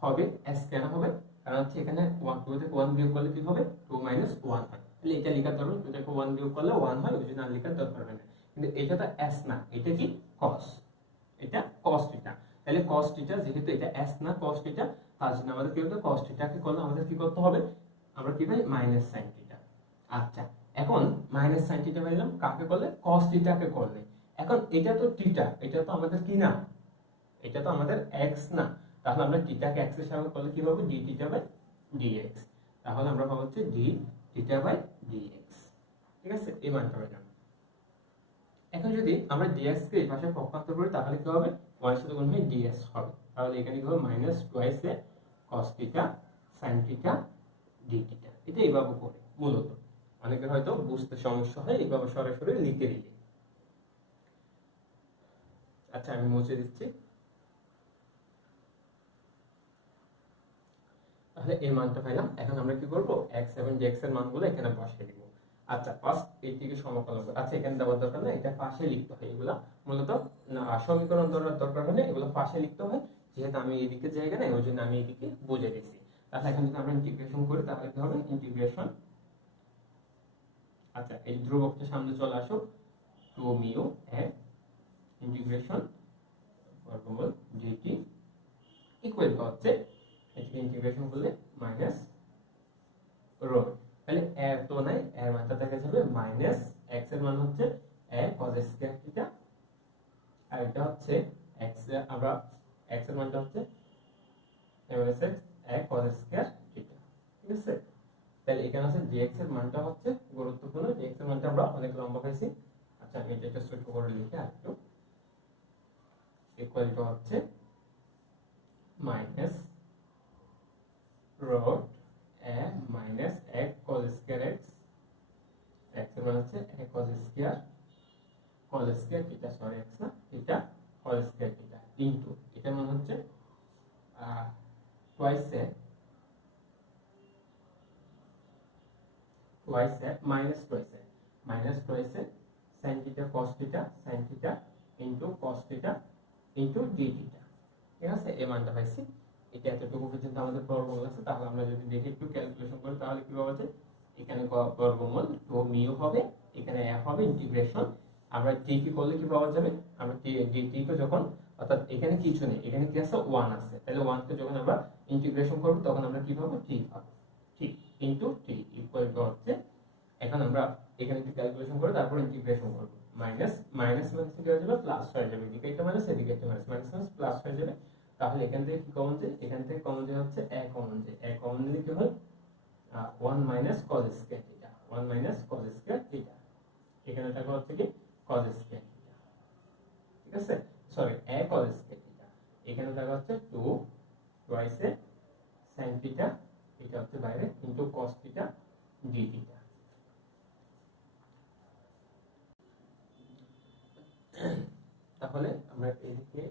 হবে। s কেন হবে, কারণ হচ্ছে এখানে 1 2 থেকে 1 বিয়োগ করলে কি হবে, 2 মাইনাস 1 হয়। তাহলে এটা লেখার দরকার, 2 থেকে 1 বিয়োগ করলে 1 হয়, ওই জন্য আর লেখার দরকার হবে না। কিন্তু এটা তো s না, এটা কি cos, এটা cos থিটা। তাহলে cos থিটা, যেহেতু এটা s না cos থিটা, তার জন্য আমাদের কি হবে, cos থিটাকে করলে আমাদের কি করতে হবে, আমরা কি পাই মাইনাস sin থিটা। আচ্ছা, এখন মাইনাস sin থিটা পেলাম কাকে করলে, cos থিটাকে করলে। এখন এটা তো থিটা, এটা তো আমাদের কি না, এটা তো আমাদের x না, তাহলে আমরা থিটাকে x এর সাথে করলে কি পাবো, d থিটা বাই dx। তাহলে আমরা পাবো হচ্ছে d থিটা বাই dx। ঠিক আছে, এই মানটা পেলাম। এখন যদি আমরা dx কে এই পাশে পক্ষান্তর করি তাহলে কি হবে, y এর সাথে গুণ হয়ে ds হবে। তাহলে এখানে কি হবে, minus twice a cos theta sin theta d theta. এটা এইভাবে করে মূলত অনেকের হয়তো বুঝতে সমস্যা হয়, এইভাবে সরাসরি লিখে দিলে। আচ্ছা, আমি মুছে দিচ্ছি। তাহলে এই মানটা পেলাম। এখন আমরা কি করব, x এবং dx এর মানগুলো এখানে বসিয়ে দিব। আচ্ছা, ফার্স্ট এইটিকে সমাকলন করব। আচ্ছা, এখানে দেওয়ার দরকার না, এটা পাশে লিখতে হয়। এগুলা মূলত না সমীকরণ ধরার দরকার হলে এগুলো পাশে লিখতে হয়, যেহেতু আমি এদিকে জায়গা নেই, ওই জন্য আমি এদিকে বুঝে দিয়েছি। তাহলে এখন যদি আমরা ইন্টিগ্রেশন করি তাহলে কি হবে, ইন্টিগ্রেশন, আচ্ছা এই ধ্রুবকটা সামনে চলে আসুক, 2 মিউ এ ইন্টিগ্রেশন বর্গমূল dt ইকুয়াল টু হচ্ছে, এটাকে ইন্টিগ্রেশন করলে মাইনাস রো, তাহলে এর তো নাই, এর মানটা দেখা যাবে মাইনাস x এর মান হচ্ছে a cos স্কয়ার থিটা, আর এটা হচ্ছে x আমরা x এর মানটা হচ্ছে minus x a cos square theta. ঠিক আছে, তাহলে এখানে আছে dx এর মানটা হচ্ছে গুরুত্বপূর্ণ, dx এর মানটা আমরা অনেক লম্বা পাইছি। আচ্ছা, আমি এটা ছোট করে লিখি আরেকটু, ইকুয়াল টু হচ্ছে minus root a minus a cos square x, x এর মান হচ্ছে a cos square theta, sorry x না theta, cos square theta into এটার মান হচ্ছে twice a minus twice a sin theta cos theta sin theta into cos theta into d theta. ঠিক আছে, এই মানটা পাইছি। এটা এতটুকু পর্যন্ত আমাদের বর্গমূল আছে। তাহলে আমরা যদি দেখি একটু ক্যালকুলেশন করি তাহলে কি পাওয়া যায়, এখানে বর্গমূল 2 মিউ হবে, এখানে f হবে ইন্টিগ্রেশন, আমরা t কি করলে কি পাওয়া যাবে, আমরা dt কে যখন, অর্থাৎ এখানে কিছু নেই, এখানে কি আছে 1 আছে, তাহলে 1 কে যখন আমরা ইন্টিগ্রেশন করব তখন আমরা কি পাবো, t পাবো। ঠিক, ইনটু t ইকুয়াল টু হচ্ছে, এখন আমরা এখানে একটু ক্যালকুলেশন করে তারপর ইন্টিগ্রেশন করব, মাইনাস মাইনাস মাইনাস কি হয়ে যাবে, প্লাস হয়ে যাবে, এদিকে একটা মাইনাস এদিকে একটা মাইনাস, মাইনাস মাইনাস প্লাস হয়ে যাবে। তাহলে এখান থেকে কি কমন যায়, এখান থেকে কমন যায় হচ্ছে a কমন যায়, a কমন নিলে কি হয় 1 minus cos square theta, 1 minus cos square theta, এখানে থাকা হচ্ছে কি cos স্কয়ার থিটা। ঠিক আছে, sorry a cos square theta, এখানে থাকা হচ্ছে 2 টুয়াইস এ sin থিটা, এটা হচ্ছে বাইরে into cos theta d theta. তাহলে আমরা এদিকে,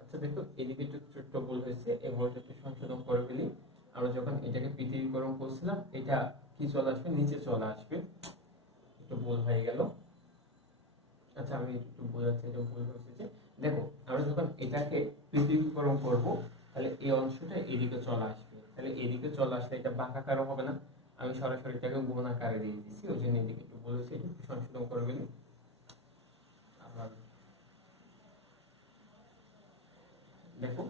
আচ্ছা দেখো এদিকে একটু ছোট্ট ভুল হয়েছে, এই ভুলটা একটু সংশোধন করে ফেলি। আমরা যখন এটাকে পৃথিবীকরণ করছিলাম, এটা কি চলে আসবে, নিচে চলে আসবে, একটু ভুল হয়ে গেল। আচ্ছা, আমি একটু বোঝাচ্ছি, এটা ভুল হয়েছে। দেখো আমরা যখন এটাকে পৃথিবীকরণ করব তাহলে এই অংশটা এদিকে চলে আসবে, তাহলে এদিকে চলে আসলে এটা বাঁকাকারও হবে না, আমি সরাসরি এটাকে গুণ আকারে দিয়ে দিচ্ছি, ওই জন্য এদিকে একটু ভুল হয়েছে, একটু সংশোধন করে ফেলি। আবার দেখো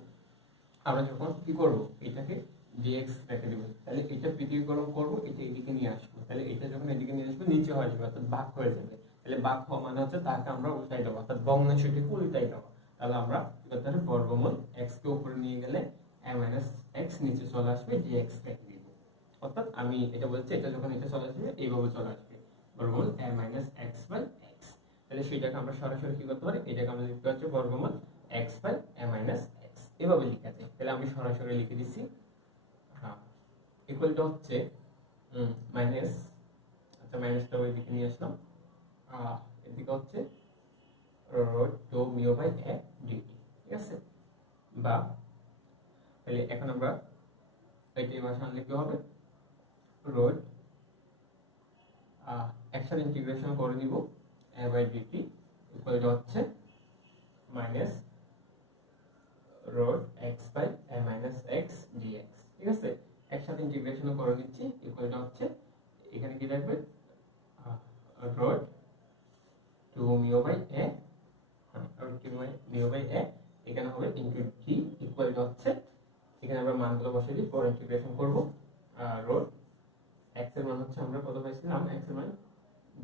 আমরা যখন কি করব, এটাকে dx রেখে দেব, তাহলে এটা পৃথিবীকরণ করব, এটা এদিকে নিয়ে আসবো, তাহলে এটা যখন এদিকে নিয়ে আসবো নিচে হয়ে যাবে, অর্থাৎ ভাগ হয়ে যাবে। তাহলে ভাগ হওয়া মানে হচ্ছে তাকে আমরা উল্টাই দেবো, অর্থাৎ ভগ্নাংশটিকে উল্টাই দেবো। তাহলে আমরা কি করতে পারি, বর্গমূল x কে উপরে নিয়ে গেলে a মাইনাস x নিচে চলে আসবে, dx রেখে দিব। অর্থাৎ আমি এটা বলছি, এটা যখন এটা চলে আসবে এইভাবে চলে আসবে, বর্গমূল a minus x by x। তাহলে সেটাকে আমরা সরাসরি কি করতে পারি, এটাকে আমরা লিখতে পারছি বর্গমূল x by a minus x, এভাবে লিখা যায়। তাহলে আমি সরাসরি লিখে দিচ্ছি, হ্যাঁ ইকুয়াল টু হচ্ছে মাইনাস, আচ্ছা মাইনাসটা ওই দিকে নিয়ে আসলাম, এদিকে হচ্ছে root 2 mu by a dt। ঠিক আছে, বা তাহলে এখন আমরা এইটাই ভাষা আনলে কি হবে, রুট একসাথে ইন্টিগ্রেশন করে দিব, a by dt equal to হচ্ছে minus root x by a minus x dx। ঠিক আছে, একসাথে ইন্টিগ্রেশন করে দিচ্ছি, ইকুয়াল টু হচ্ছে এখানে কি থাকবে root 2 mu by a, root 2 mu by a এখানে হবে ইনটু ডি ইকুয়াল টু হচ্ছে এখানে আমরা মানগুলো বসিয়ে দিই, পর ইন্টিগ্রেশন করব। রুট x এর মান হচ্ছে আমরা কত পাইছিলাম, x এর মান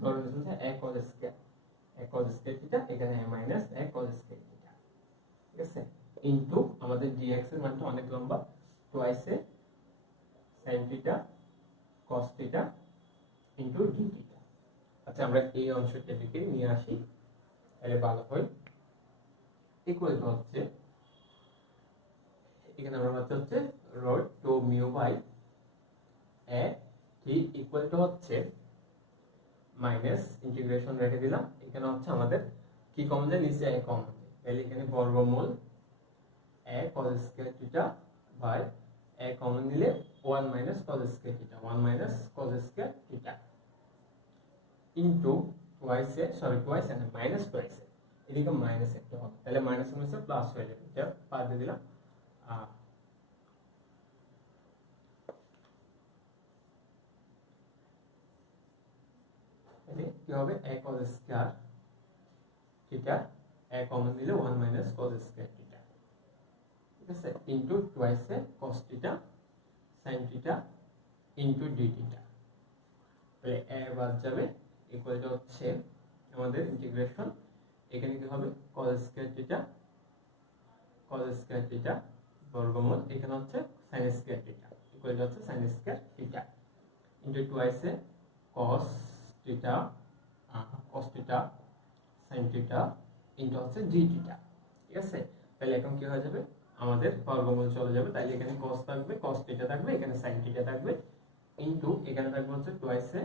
ধরে নিয়েছি a cos square, a cos square theta, এখানে a minus a cos square theta, ঠিক আছে, ইনটু আমাদের dx এর মানটা অনেক লম্বা, twice a sin theta cos theta into d theta. আচ্ছা আমরা এই অংশটা থেকে নিয়ে আসি তাহলে ভালো হয়। ইকুয়াল টু হচ্ছে এখানে আমরা পাচ্ছি হচ্ছে root 2 mu by a t equal to হচ্ছে মাইনাস ইন্টিগ্রেশন রেখে দিলাম, এখানে হচ্ছে আমাদের কি কমন যায়, নিচে a কমন যায়, তাহলে এখানে বর্গমূল a cos square theta by a common নিলে 1 minus cos square theta, 1 minus cos square theta into twice a, sorry twice না মাইনাস টুয়াইস এ, এদিকে মাইনাস একটা হবে, তাহলে মাইনাস মাইনাস প্লাস হয়ে যাবে, এটা বাদ দিয়ে দিলাম। কি হবে a cos square theta, a common নিলে 1 মাইনাস cos স্কয়ার থিটা, ঠিক আছে, into twice a cos theta sin theta into d theta, তাহলে a বাদ যাবে, ইকুয়াল টু হচ্ছে আমাদের ইন্টিগ্রেশন এখানে কি হবে cos স্কয়ার থিটা বর্গমূল এখানে হচ্ছে sin square theta equal to হচ্ছে sin square theta into twice a cos theta sin theta into হচ্ছে d থিটা, ঠিক আছে, তাহলে এখন কি হয়ে যাবে আমাদের বর্গমূল চলে যাবে, তাহলে এখানে cos থাকবে, cos থিটা থাকবে, এখানে sin থিটা থাকবে ইনটু এখানে থাকবে হচ্ছে twice a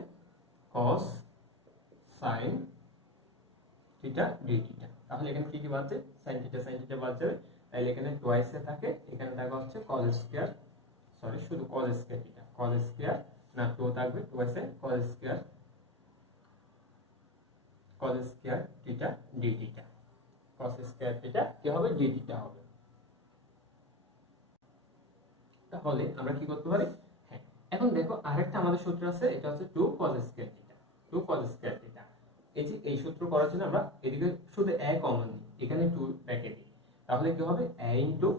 cos sin theta d theta, তাহলে এখানে কি কি বাদ যায়, sin থিটা বাদ যাবে, তাহলে এখানে টুয়াইস এ থাকে, এখানে থাকা হচ্ছে cos স্কয়ার, সরি শুধু cos square theta, cos square না 2 থাকবে, twice a cos square theta d theta, cos square theta কি হবে d থিটা হবে। তাহলে আমরা কি করতে পারি, হ্যাঁ এখন দেখো আরেকটা আমাদের সূত্র আছে, এটা হচ্ছে 2 cos square theta, 2 cos square theta, এই যে এই সূত্র করার জন্য আমরা এদিকে শুধু a কমন নিই, এখানে 2 রেখে দিই, তাহলে কি হবে a into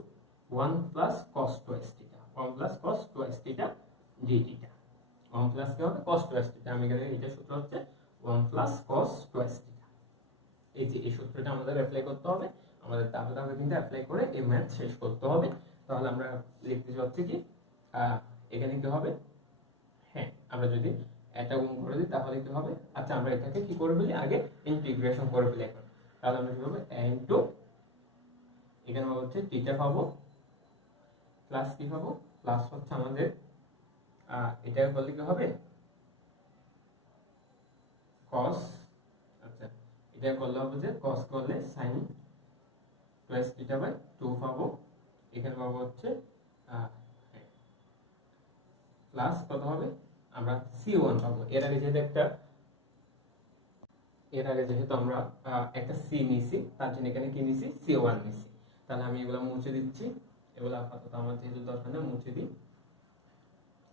1 plus cos twice theta, 1 plus cos twice theta d theta, 1 plus কি হবে cos টুয়াইস থিটা, আমি এখানে এটা সূত্র হচ্ছে 1 প্লাস cos টুয়াইস থিটা, এই যে এই সূত্রটা আমাদের অ্যাপ্লাই করতে হবে, আমাদের ধাপে ধাপে কিন্তু অ্যাপ্লাই করে এই ম্যাথ শেষ করতে হবে। তাহলে আমরা লিখতে যাচ্ছি কি এখানে কি হবে, হ্যাঁ আমরা যদি এটা গুণ করে দিই তাহলে কি হবে, আচ্ছা আমরা এটাকে কি করে ফেলি আগে ইন্টিগ্রেশন করে ফেলি এখন, তাহলে আমরা কি হবে a ইনটু এখানে হচ্ছে থিটা পাবো প্লাস কি পাবো, প্লাস হচ্ছে আমাদের এটা করলে কি হবে cos, আচ্ছা এটা করলে হবে যে cos করলে sin টুয়াইস থিটা বাই 2 পাবো, এখানে পাবো হচ্ছে প্লাস কত হবে আমরা c1 পাবো, এর আগে যেহেতু আমরা একটা c নিছি তার জন্য এখানে কি নিছি c1 নিছি, তাহলে আমি এগুলো মুছে দিচ্ছি, এগুলো আপাতত আমার যেহেতু দরকার নেই মুছে দিই,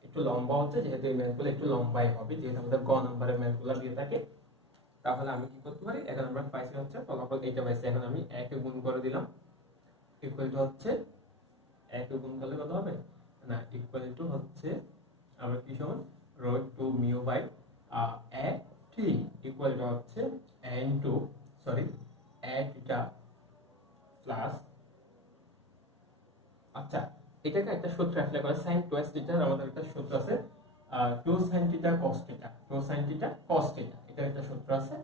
একটু লম্বা হচ্ছে যেহেতু এই ম্যাথগুলো একটু লম্বাই হবে, যেহেতু আমাদের গ নম্বরের ম্যাথগুলো দিয়ে থাকে, তাহলে আমি কি করতে পারি, এখন আমরা পাইছি হচ্ছে ফলাফল এইটা পাইছি, এখন আমি 1 এ গুণ করে দিলাম, ইকুয়াল টু হচ্ছে 1 এ গুণ করলে কত হবে না, ইকুয়াল টু হচ্ছে আমরা কি সমান root 2 mu by a t equal to হচ্ছে a into sorry a theta plus, আচ্ছা এটাকে একটা সূত্র অ্যাপ্লাই করে sin টুয়াইস থিটার আমাদের একটা সূত্র আছে 2 sin theta cos theta, 2 sin theta cos theta, এটা একটা সূত্র আছে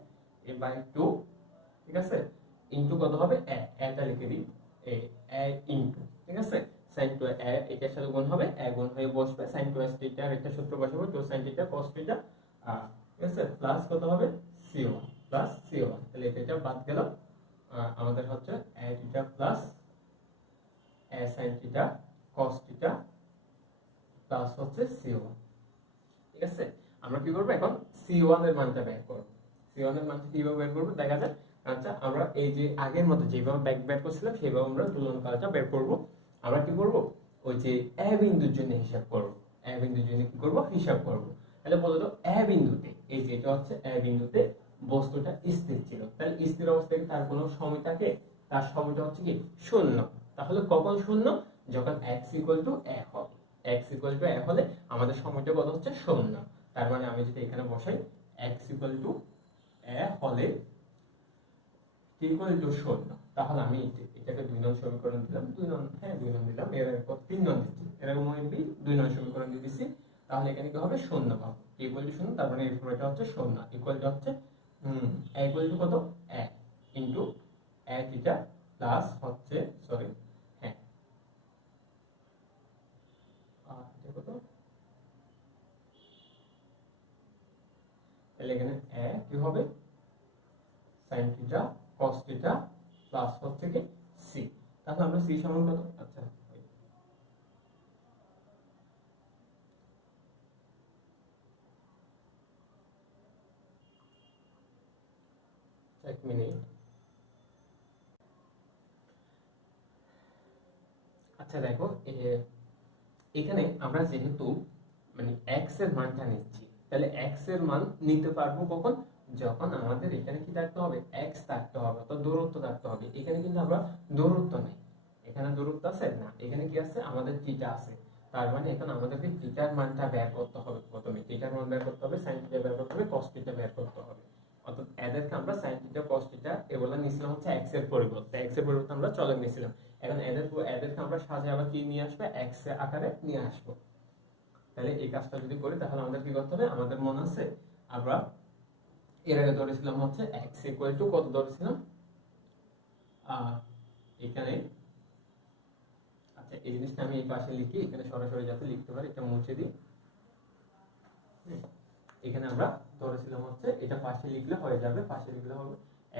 a বাই 2, ঠিক আছে, ইনটু কত হবে a টা লিখে দিই a ইনটু, ঠিক আছে, sin টু a এটার সাথে গুণ হবে, a গুণ হয়ে বসবে sin টুয়াইস থিটার একটা সূত্র বসাবো 2 sin থিটা cos থিটা, ঠিক আছে, প্লাস কত হবে c1 প্লাস c1, তাহলে এটা বাদ গেল, আমাদের হচ্ছে a theta plus a sin theta cos theta plus হচ্ছে c1, ঠিক আছে, আমরা কি করব এখন c1 এর মানটা বের করব, c1 এর মানটা কিভাবে বের করব দেখা যাক। আচ্ছা আমরা এই যে আগের মতো যেভাবে বের করছিলাম সেভাবে আমরা তুলনকালটা বের করব, আমরা কি করব ওই যে a বিন্দুর জন্য হিসাব করব, a বিন্দুর জন্য কি করব হিসাব করব, তাহলে বলতো এ বিন্দুতে, এই যে এটা হচ্ছে এ বিন্দুতে বস্তুটা স্থির ছিল, তাহলে স্থির অবস্থায় তার কোনো সময় থাকে, তার সময়টা হচ্ছে কি শূন্য। তাহলে কখন শূন্য? যখন x ইকুয়াল টু a হবে। x ইকুয়াল টু a হলে আমাদের সময়টা কত হচ্ছে শূন্য। তার মানে আমি যদি এখানে বসাই x ইকুয়াল টু a হলে t ইকুয়াল টু শূন্য, তাহলে আমি এটাকে 2 নং সমীকরণ দিলাম, 2 নং, হ্যাঁ 2 নং দিলাম, এরপর 3 নং দিচ্ছি, এরকম আমি 2 নং সমীকরণ দিয়ে দিচ্ছি। তাহলে এখানে কি হবে শূন্য পাবো, t ইকুয়াল টু শূন্য, তার মানে এই পুরোটা হচ্ছে শূন্য, ইকুয়াল টু হচ্ছে a ইকুয়াল টু কত 1 ইনটু a থিটা প্লাস হচ্ছে সরি হ্যাঁ এটা কত, তাহলে এখানে a কি হবে sin theta cos theta plus হচ্ছে কি c। তাহলে আমরা c সমান কত, আচ্ছা এক মিনিট, আচ্ছা দেখো এখানে আমরা যেহেতু মানে x এর মানটা নিচ্ছি, তাহলে x এর মান নিতে পারবো কখন, যখন আমাদের এখানে কি থাকতে হবে x থাকতে হবে, তো দূরত্ব থাকতে হবে। এখানে কিন্তু আমরা দূরত্ব নেই, এখানে দূরত্ব আছে না, এখানে কি আছে আমাদের থিটা আছে। তার মানে এখন আমাদেরকে থিটার মানটা বের করতে হবে, প্রথমে থিটার মান বের করতে হবে, sin থিটা বের করতে হবে, cos থিটা বের করতে হবে। অর্থাৎ এদেরকে আমরা sin থিটা cos থিটা এগুলো নিছিলাম হচ্ছে x এর পরিবর্তে, x এর পরিবর্তে আমরা চলক নিছিলাম। এখন এদেরকে আমরা সাজিয়ে আবার কি নিয়ে আসবো, x এর আকারে নিয়ে আসবো। তাহলে এই কাজটা যদি করি তাহলে আমাদের কি করতে হবে, আমাদের মনে আছে আমরা এর আগে ধরেছিলাম হচ্ছে x ইকুয়াল টু কত ধরেছিলাম, এখানে আচ্ছা এই জিনিসটা আমি এই পাশে লিখি, এখানে সরাসরি যাতে লিখতে পারি এটা মুছে দিই। এখানে আমরা ধরেছিলাম হচ্ছে এটা পাশে লিখলে হয়ে যাবে, পাশে লিখলে হবে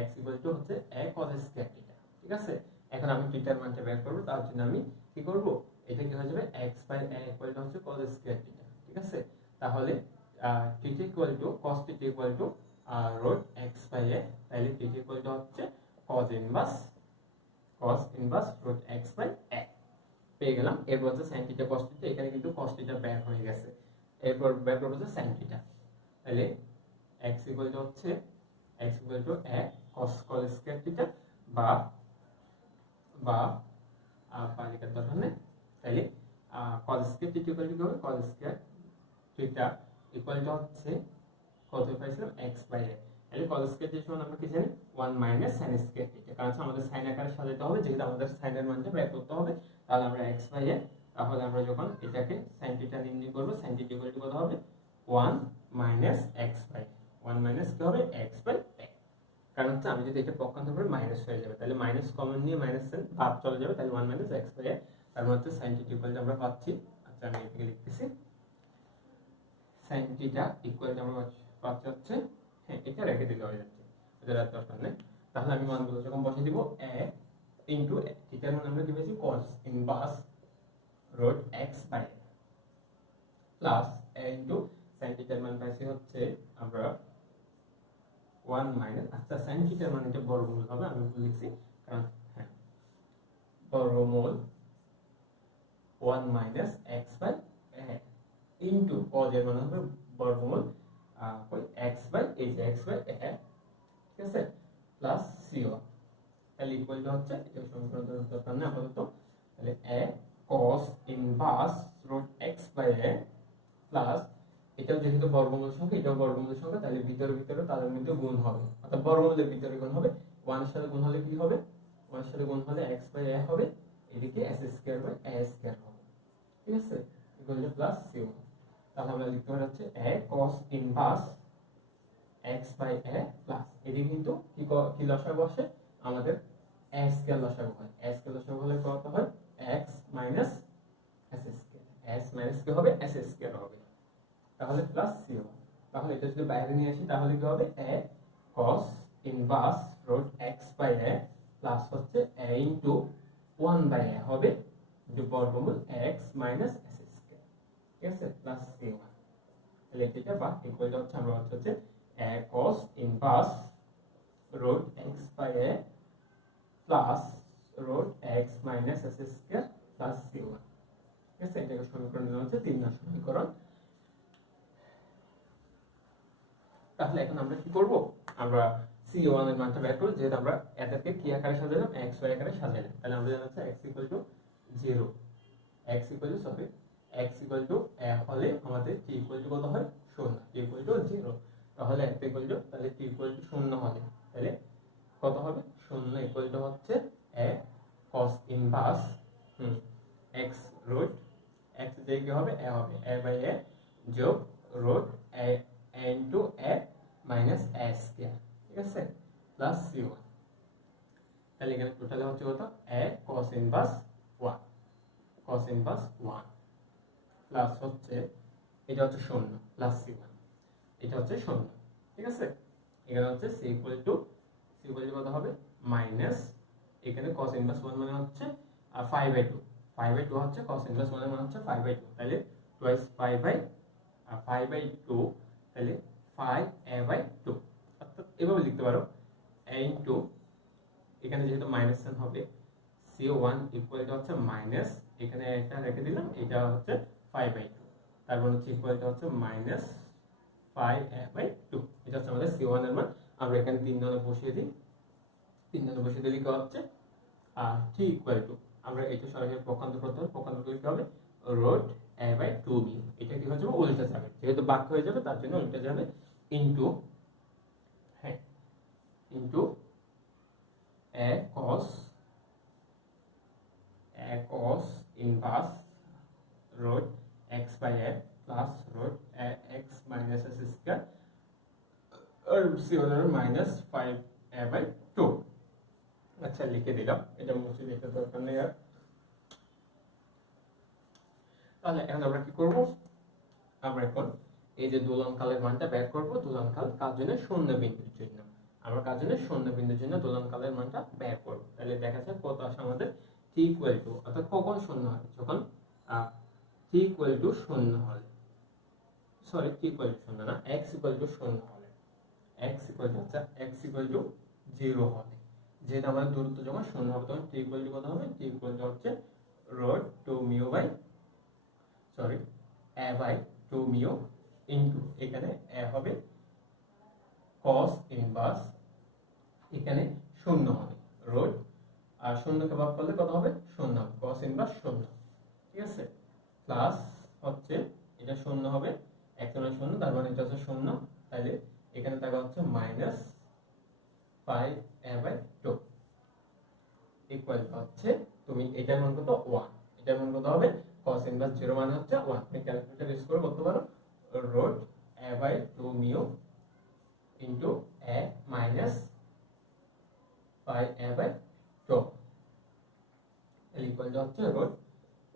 x ইকুয়াল টু হচ্ছে a cos স্কয়ার থিটা, ঠিক আছে। এখন আমি থিটার মানটা বের করব, তার জন্য আমি কি করব, এটা কি হয়ে যাবে x by a equal to হচ্ছে cos স্কয়ার থিটা, ঠিক আছে। তাহলে theta equal to cos theta equal to root x by a, তাহলে থিটা ইকুয়াল টু হচ্ছে cos inverse root x by a পেয়ে গেলাম। এরপর হচ্ছে sin থিটা cos থিটা, এখানে কিন্তু cos থিটা বের হয়ে গেছে, এরপর বের করব হচ্ছে sin থিটা। তাহলে x ইকুয়াল টু হচ্ছে x equal to a cos square theta বা বা পালিকার দরকার নেই, তাহলে cos square theta equal two হবে cos square theta equal to হচ্ছে কত পাইছিলাম x বাই a। তাহলে cos স্কয়ার থিটা সমান আমরা কি জানি 1 মাইনাস sin স্কয়ার থিটা, কারণ আমাদের sin আকারে সাজাতে হবে, যেহেতু আমাদের sin এর মানটা বের করতে হবে, তাহলে আমরা x বাই a, তাহলে আমরা যখন এটাকে sin থিটা নির্ণয় করব, sin থিটা ইকুয়াল টু কত হবে 1 মাইনাস x বাই 1 মাইনাস কি হবে x বাই a, কারণ হচ্ছে আমি যদি এটা পক্ষান্তর করি মাইনাস হয়ে যাবে, তাহলে মাইনাস কমন নিয়ে মাইনাস ভাগ চলে যাবে, তাহলে 1 মাইনাস x বাই a, তার মানে হচ্ছে sin থিটা ইকুয়াল টু আমরা পাচ্ছি, আচ্ছা আমি এদিকে লিখতেছি sin থিটা ইকুয়াল টু আমরা পাচ্ছি হচ্ছে হ্যাঁ এটা রেখে দিলে হয়ে যাচ্ছে, এটা রাখতে দরকার নেই। তাহলে আমি মানগুলো যখন বসিয়ে দিব a ইনটু থিটার মান আমরা কি পেয়েছি cos inverse root x by a plus a into sin থিটার মান পাইছি হচ্ছে আমরা 1 মাইনাস, আচ্ছা sin থিটার মান এটা বর্গমূল হবে, আমি ভুল লিখছি, কারণ হ্যাঁ বর্গমূল 1 minus x by a into cos এর মান হবে বর্গমূল x বাই এই যে x বাই a, ঠিক আছে, প্লাস c1, তাহলে ইকুয়াল টু হচ্ছে এটা সমীকরণ দরকার নেই আপাতত, তাহলে a cos inverse root x by a plus এটাও যেহেতু বর্গমূল সংখ্যা, এটাও বর্গমূল সংখ্যা, তাহলে ভিতরে ভিতরে তাদের মধ্যে গুণ হবে, অর্থাৎ বর্গমূলের ভিতরে গুণ হবে, 1 এর সাথে গুণ হলে কি হবে, 1 এর সাথে গুণ হলে x বাই a হবে, এদিকে s square by a square হবে, ঠিক আছে, ইকুয়াল টু প্লাস c1। তাহলে আমরা লিখতে পারি হচ্ছে a cos inverse x by a plus এদিকে কিন্তু কি লসাগু বসে আমাদের a স্কয়ার লসাগু হয়, a স্কয়ার লসাগু হলে কত হয় x minus s square, s minus কি হবে s স্কয়ার হবে, তাহলে প্লাস c1। তাহলে এটা যদি বাইরে নিয়ে আসি তাহলে কি হবে a cos inverse root x by a plus হচ্ছে a ইনটু 1 বাই a হবে যে বর্গমূল x মাইনাস s স্কয়ার, ঠিক আছে, প্লাস c1। তাহলে এটা বা ইকুয়াল হচ্ছে আমরা হচ্ছে a cos inverse root x by a plus root x minus s square plus c1, ঠিক আছে, এটাকে সমীকরণ হচ্ছে 3 নং সমীকরণ। তাহলে এখন আমরা কি করব, আমরা C1 এর মানটা বের করব, যেহেতু আমরা এদেরকে কি আকারে সাজালাম, x y আকারে সাজালাম, তাহলে আমরা জানা আছে x = 0, x হলে আমাদের t কত হয় 0, t 0, তাহলে x তাহলে t 0 হলে তাহলে কত হবে, 0 হচ্ছে a cos inverse x root x দিয়ে কি হবে, a হবে a/a যোগ root a into a minus a square, ঠিক আছে, প্লাস c1। তাহলে এখানে টোটাল হচ্ছে কত, a cos ইনভার্স 1 প্লাস হচ্ছে এটা হচ্ছে 0 প্লাস c1, এটা হচ্ছে 0, ঠিক আছে। এখানে হচ্ছে c কত হবে, মাইনাস এখানে cos ইনভার্স 1 মানে হচ্ছে 5/2 হচ্ছে cos ইনভার্স 1 এর মানে হচ্ছে 5/2, তাহলে টুয়াইস 5/2, তাহলে 5a/2, অর্থাৎ এভাবে লিখতে পারো a ইনটু এখানে যেহেতু মাইনাস সাইন হবে c1 ইকুয়াল টু হচ্ছে মাইনাস, এখানে এটা রেখে দিলাম, এটা হচ্ছে 5/2, তারপর হচ্ছে ইকুয়াল টু হচ্ছে মাইনাস 5a/2, এটা হচ্ছে আমাদের c1 এর মান। আমরা এখানে 3 ধরনের বসিয়ে দিই, 3 ধরনের বসিয়ে দিলে কি হচ্ছে t ইকুয়াল টু, আমরা এটা সরাসরি পক্ষান্তর করতে হবে, পক্ষান্তর করলে কি হবে রুট a/2b, এটা কি হয়ে যাবে উল্টে যাবে, যেহেতু বাক্য হয়ে যাবে তার জন্য উল্টে যাবে, into a cos inverse root x/a plus root x minus s square আর c1 এর মাইনাস 5a/2। আচ্ছা লিখে দিলাম, এটা মুছে দিতে দরকার নেই আর। তাহলে এখন আমরা কি করব, আমরা এখন এই যে দোলনকালের মানটা বের করব, দোলনকাল কার জন্য, শূন্য বিন্দুর জন্য, আমরা কার জন্য শূন্য বিন্দুর জন্য দোলনকালের মানটা বের করব। তাহলে দেখা যাক কত আসে আমাদের, t ইকুয়াল টু, অর্থাৎ কখন শূন্য হয়, যখন t ইকুয়াল টু শূন্য হলে, সরি t ইকুয়াল টু শূন্য না, x ইকুয়াল টু শূন্য হলে, x ইকুয়াল টু 0 হলে, যেহেতু আমাদের দূরত্ব যখন শূন্য হবে তখন t ইকুয়াল টু কত হবে, t ইকুয়াল টু হচ্ছে root 2 by a/2 mu into এখানে a হবে cos ইনভার্স, এখানে শূন্য হবে রুট, আর শূন্যকে ভাগ করলে কত হবে, শূন্য হবে, cos ইনভার্স 0, ঠিক আছে, প্লাস হচ্ছে এটা শূন্য হবে, x মানে শূন্য, তার মানে এটা হচ্ছে শূন্য, তাহলে এখানে থাকা হচ্ছে মাইনাস 5a/2 ইকুয়াল হচ্ছে, তুমি এটার মান কত 1, এটার মান কত হবে, cos ইনভার্স 0 মানে হচ্ছে 1, তুমি ক্যালকুলেটর ইউজ করে করতে পারো, root a/2 mu into a minus 5a/2 equal হচ্ছে রুট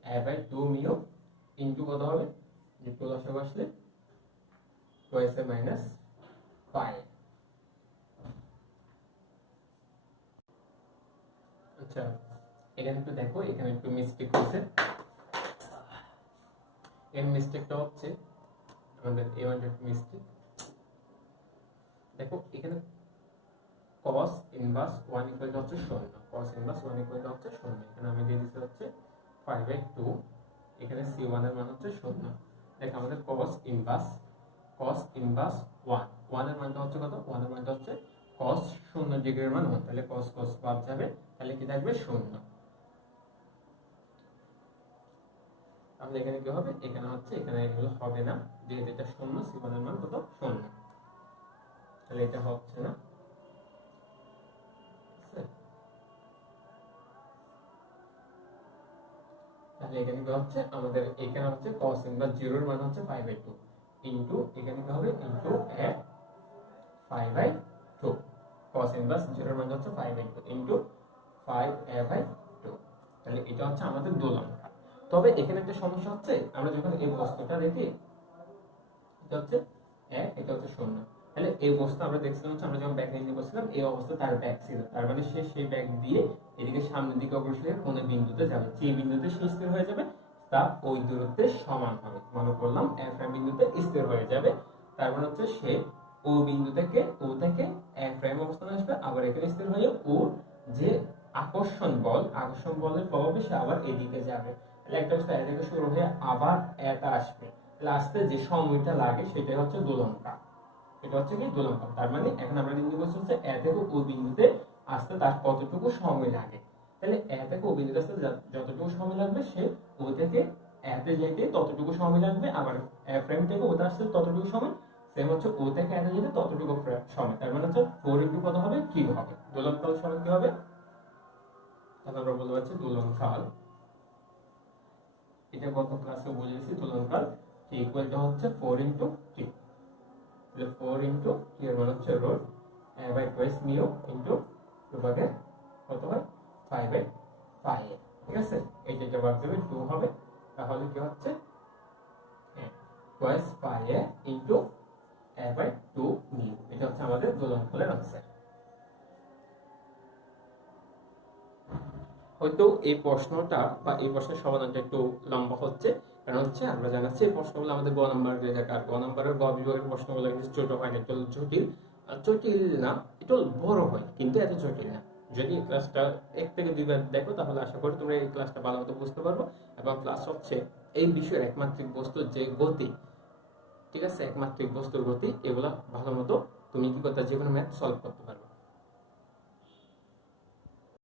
a/2 মিউ ইনটু কত হবে, যে প্লাস আসলে টুয়াইস a মাইনাস 5। আচ্ছা এখানে একটু দেখো, এখানে একটু মিস্টেক হয়েছে, এই মিস্টেকটা হচ্ছে আমাদের a1 মিস্টেক। দেখো এখানে cos ইনভার্স 1 ইকুয়াল টু হচ্ছে 0, cos ইনভার্স 1 ইকুয়াল টু হচ্ছে 0, এখানে আমি দিয়ে দিতে হচ্ছে 5/2, এখানে c1 এর মান হচ্ছে 0। দেখো আমাদের cos ইনভার্স 1 এর মানটা হচ্ছে কত, 1 এর মানটা হচ্ছে cos 0 ডিগ্রির মান 1, তাহলে cos বাদ যাবে, তাহলে কি থাকবে 0। তাহলে এখানে কি হবে, এখানে হচ্ছে, এখানে এগুলো হবে না, যেহেতু এটা 0, c1 এর মান কত 0, তাহলে এটা হচ্ছে না। তাহলে এখানে কি হচ্ছে আমাদের, এখানে হচ্ছে cos ইনভার্স 0 এর মান হচ্ছে 5/2 ইনটু এখানে কি হবে ইনটু a 5/2, cos ইনভার্স 0 এর মান হচ্ছে 5/2 ইনটু 5a/2, তাহলে এটা হচ্ছে আমাদের দোলনকাল। তবে এখানে একটা সমস্যা হচ্ছে, আমরা যখন এই বস্তুটা দেখি, এটা হচ্ছে 1, এটা হচ্ছে 0, তাহলে এই বস্তু আমরা দেখছিলাম হচ্ছে, আমরা যখন ব্যাগ নির্ণয় করছিলাম এই অবস্থা তার ব্যাগ ছিল, তার মানে সে সেই ব্যাগ দিয়ে এদিকে সামনের দিকে অগ্রসর হয়ে কোন বিন্দুতে যাবে, যে বিন্দুতে সে স্থির হয়ে যাবে তা ওই দূরত্বের সমান হবে, মনে করলাম f বিন্দুতে স্থির হয়ে যাবে, তার মানে হচ্ছে সে ও বিন্দু থেকে f অবস্থানে আসবে, আবার এখানে স্থির হয়ে ও যে আকর্ষণ বলের প্রভাবে সে আবার এদিকে যাবে, তাহলে একটা অবস্থা এ থেকে শুরু হয়ে আবার এটা আসবে, তাহলে আসতে যে সময়টা লাগে সেটাই হচ্ছে দোলনকাল। এটা হচ্ছে কি দোলনকাল। তার মানে এখন আমরা নির্ণয় করতে হচ্ছে এ থেকে ও বিন্দুতে আসতে তার কতটুকু সময় লাগে। তাহলে এ থেকে ও বিন্দুতে আসতে যতটুকু সময় লাগবে সে ও থেকে এতে যেতে ততটুকু সময় লাগবে, আবার এ প্রাইম থেকে ওতে আসতে ততটুকু সময়, সেম হচ্ছে ও থেকে এতে যেতে ততটুকু সময়। তার মানে হচ্ছে 4 ইনটু কত হবে 3 হবে। দোলনকাল সময় কি হবে, তাহলে আমরা বলতে পারছি দোলনকাল, এটা গত ক্লাসে বুঝিয়েছি, দোলনকাল ইকুয়ালটা হচ্ছে 4 ইনটু 3। তাহলে 4 ইনটু 3 এর মানে হচ্ছে road a by twice mu into 2 ভাগের কত হয় 5 বাই 5। ঠিক আছে, এই যেটা ভাগ দেবে 2 হবে, তাহলে কি হচ্ছে twice pi a into a by 2 mu. এটা হচ্ছে আমাদের দোলনকালের আনসার। হয়তো এই প্রশ্নটা বা এই প্রশ্নের সমাধানটা একটু লম্বা হচ্ছে, কারণ হচ্ছে আমরা জানাচ্ছি এই প্রশ্নগুলো আমাদের গ নাম্বারের আর গ নাম্বারের গ বিভাগের প্রশ্নগুলো কিন্তু ছোট হয় না, একটু জটিল, জটিল না একটু বড় হয়, কিন্তু এত জটিল না। যদি ক্লাসটা 1 থেকে 2 বার দেখো তাহলে আশা করি তোমরা এই ক্লাসটা ভালো মতো বুঝতে পারবো। এবং ক্লাস হচ্ছে এই বিষয়ের একমাত্রিক বস্তুর যে গতি, ঠিক আছে, একমাত্রিক বস্তুর গতি, এগুলা ভালো মতো তুমি কি করতে যে কোনো ম্যাথ সলভ করতে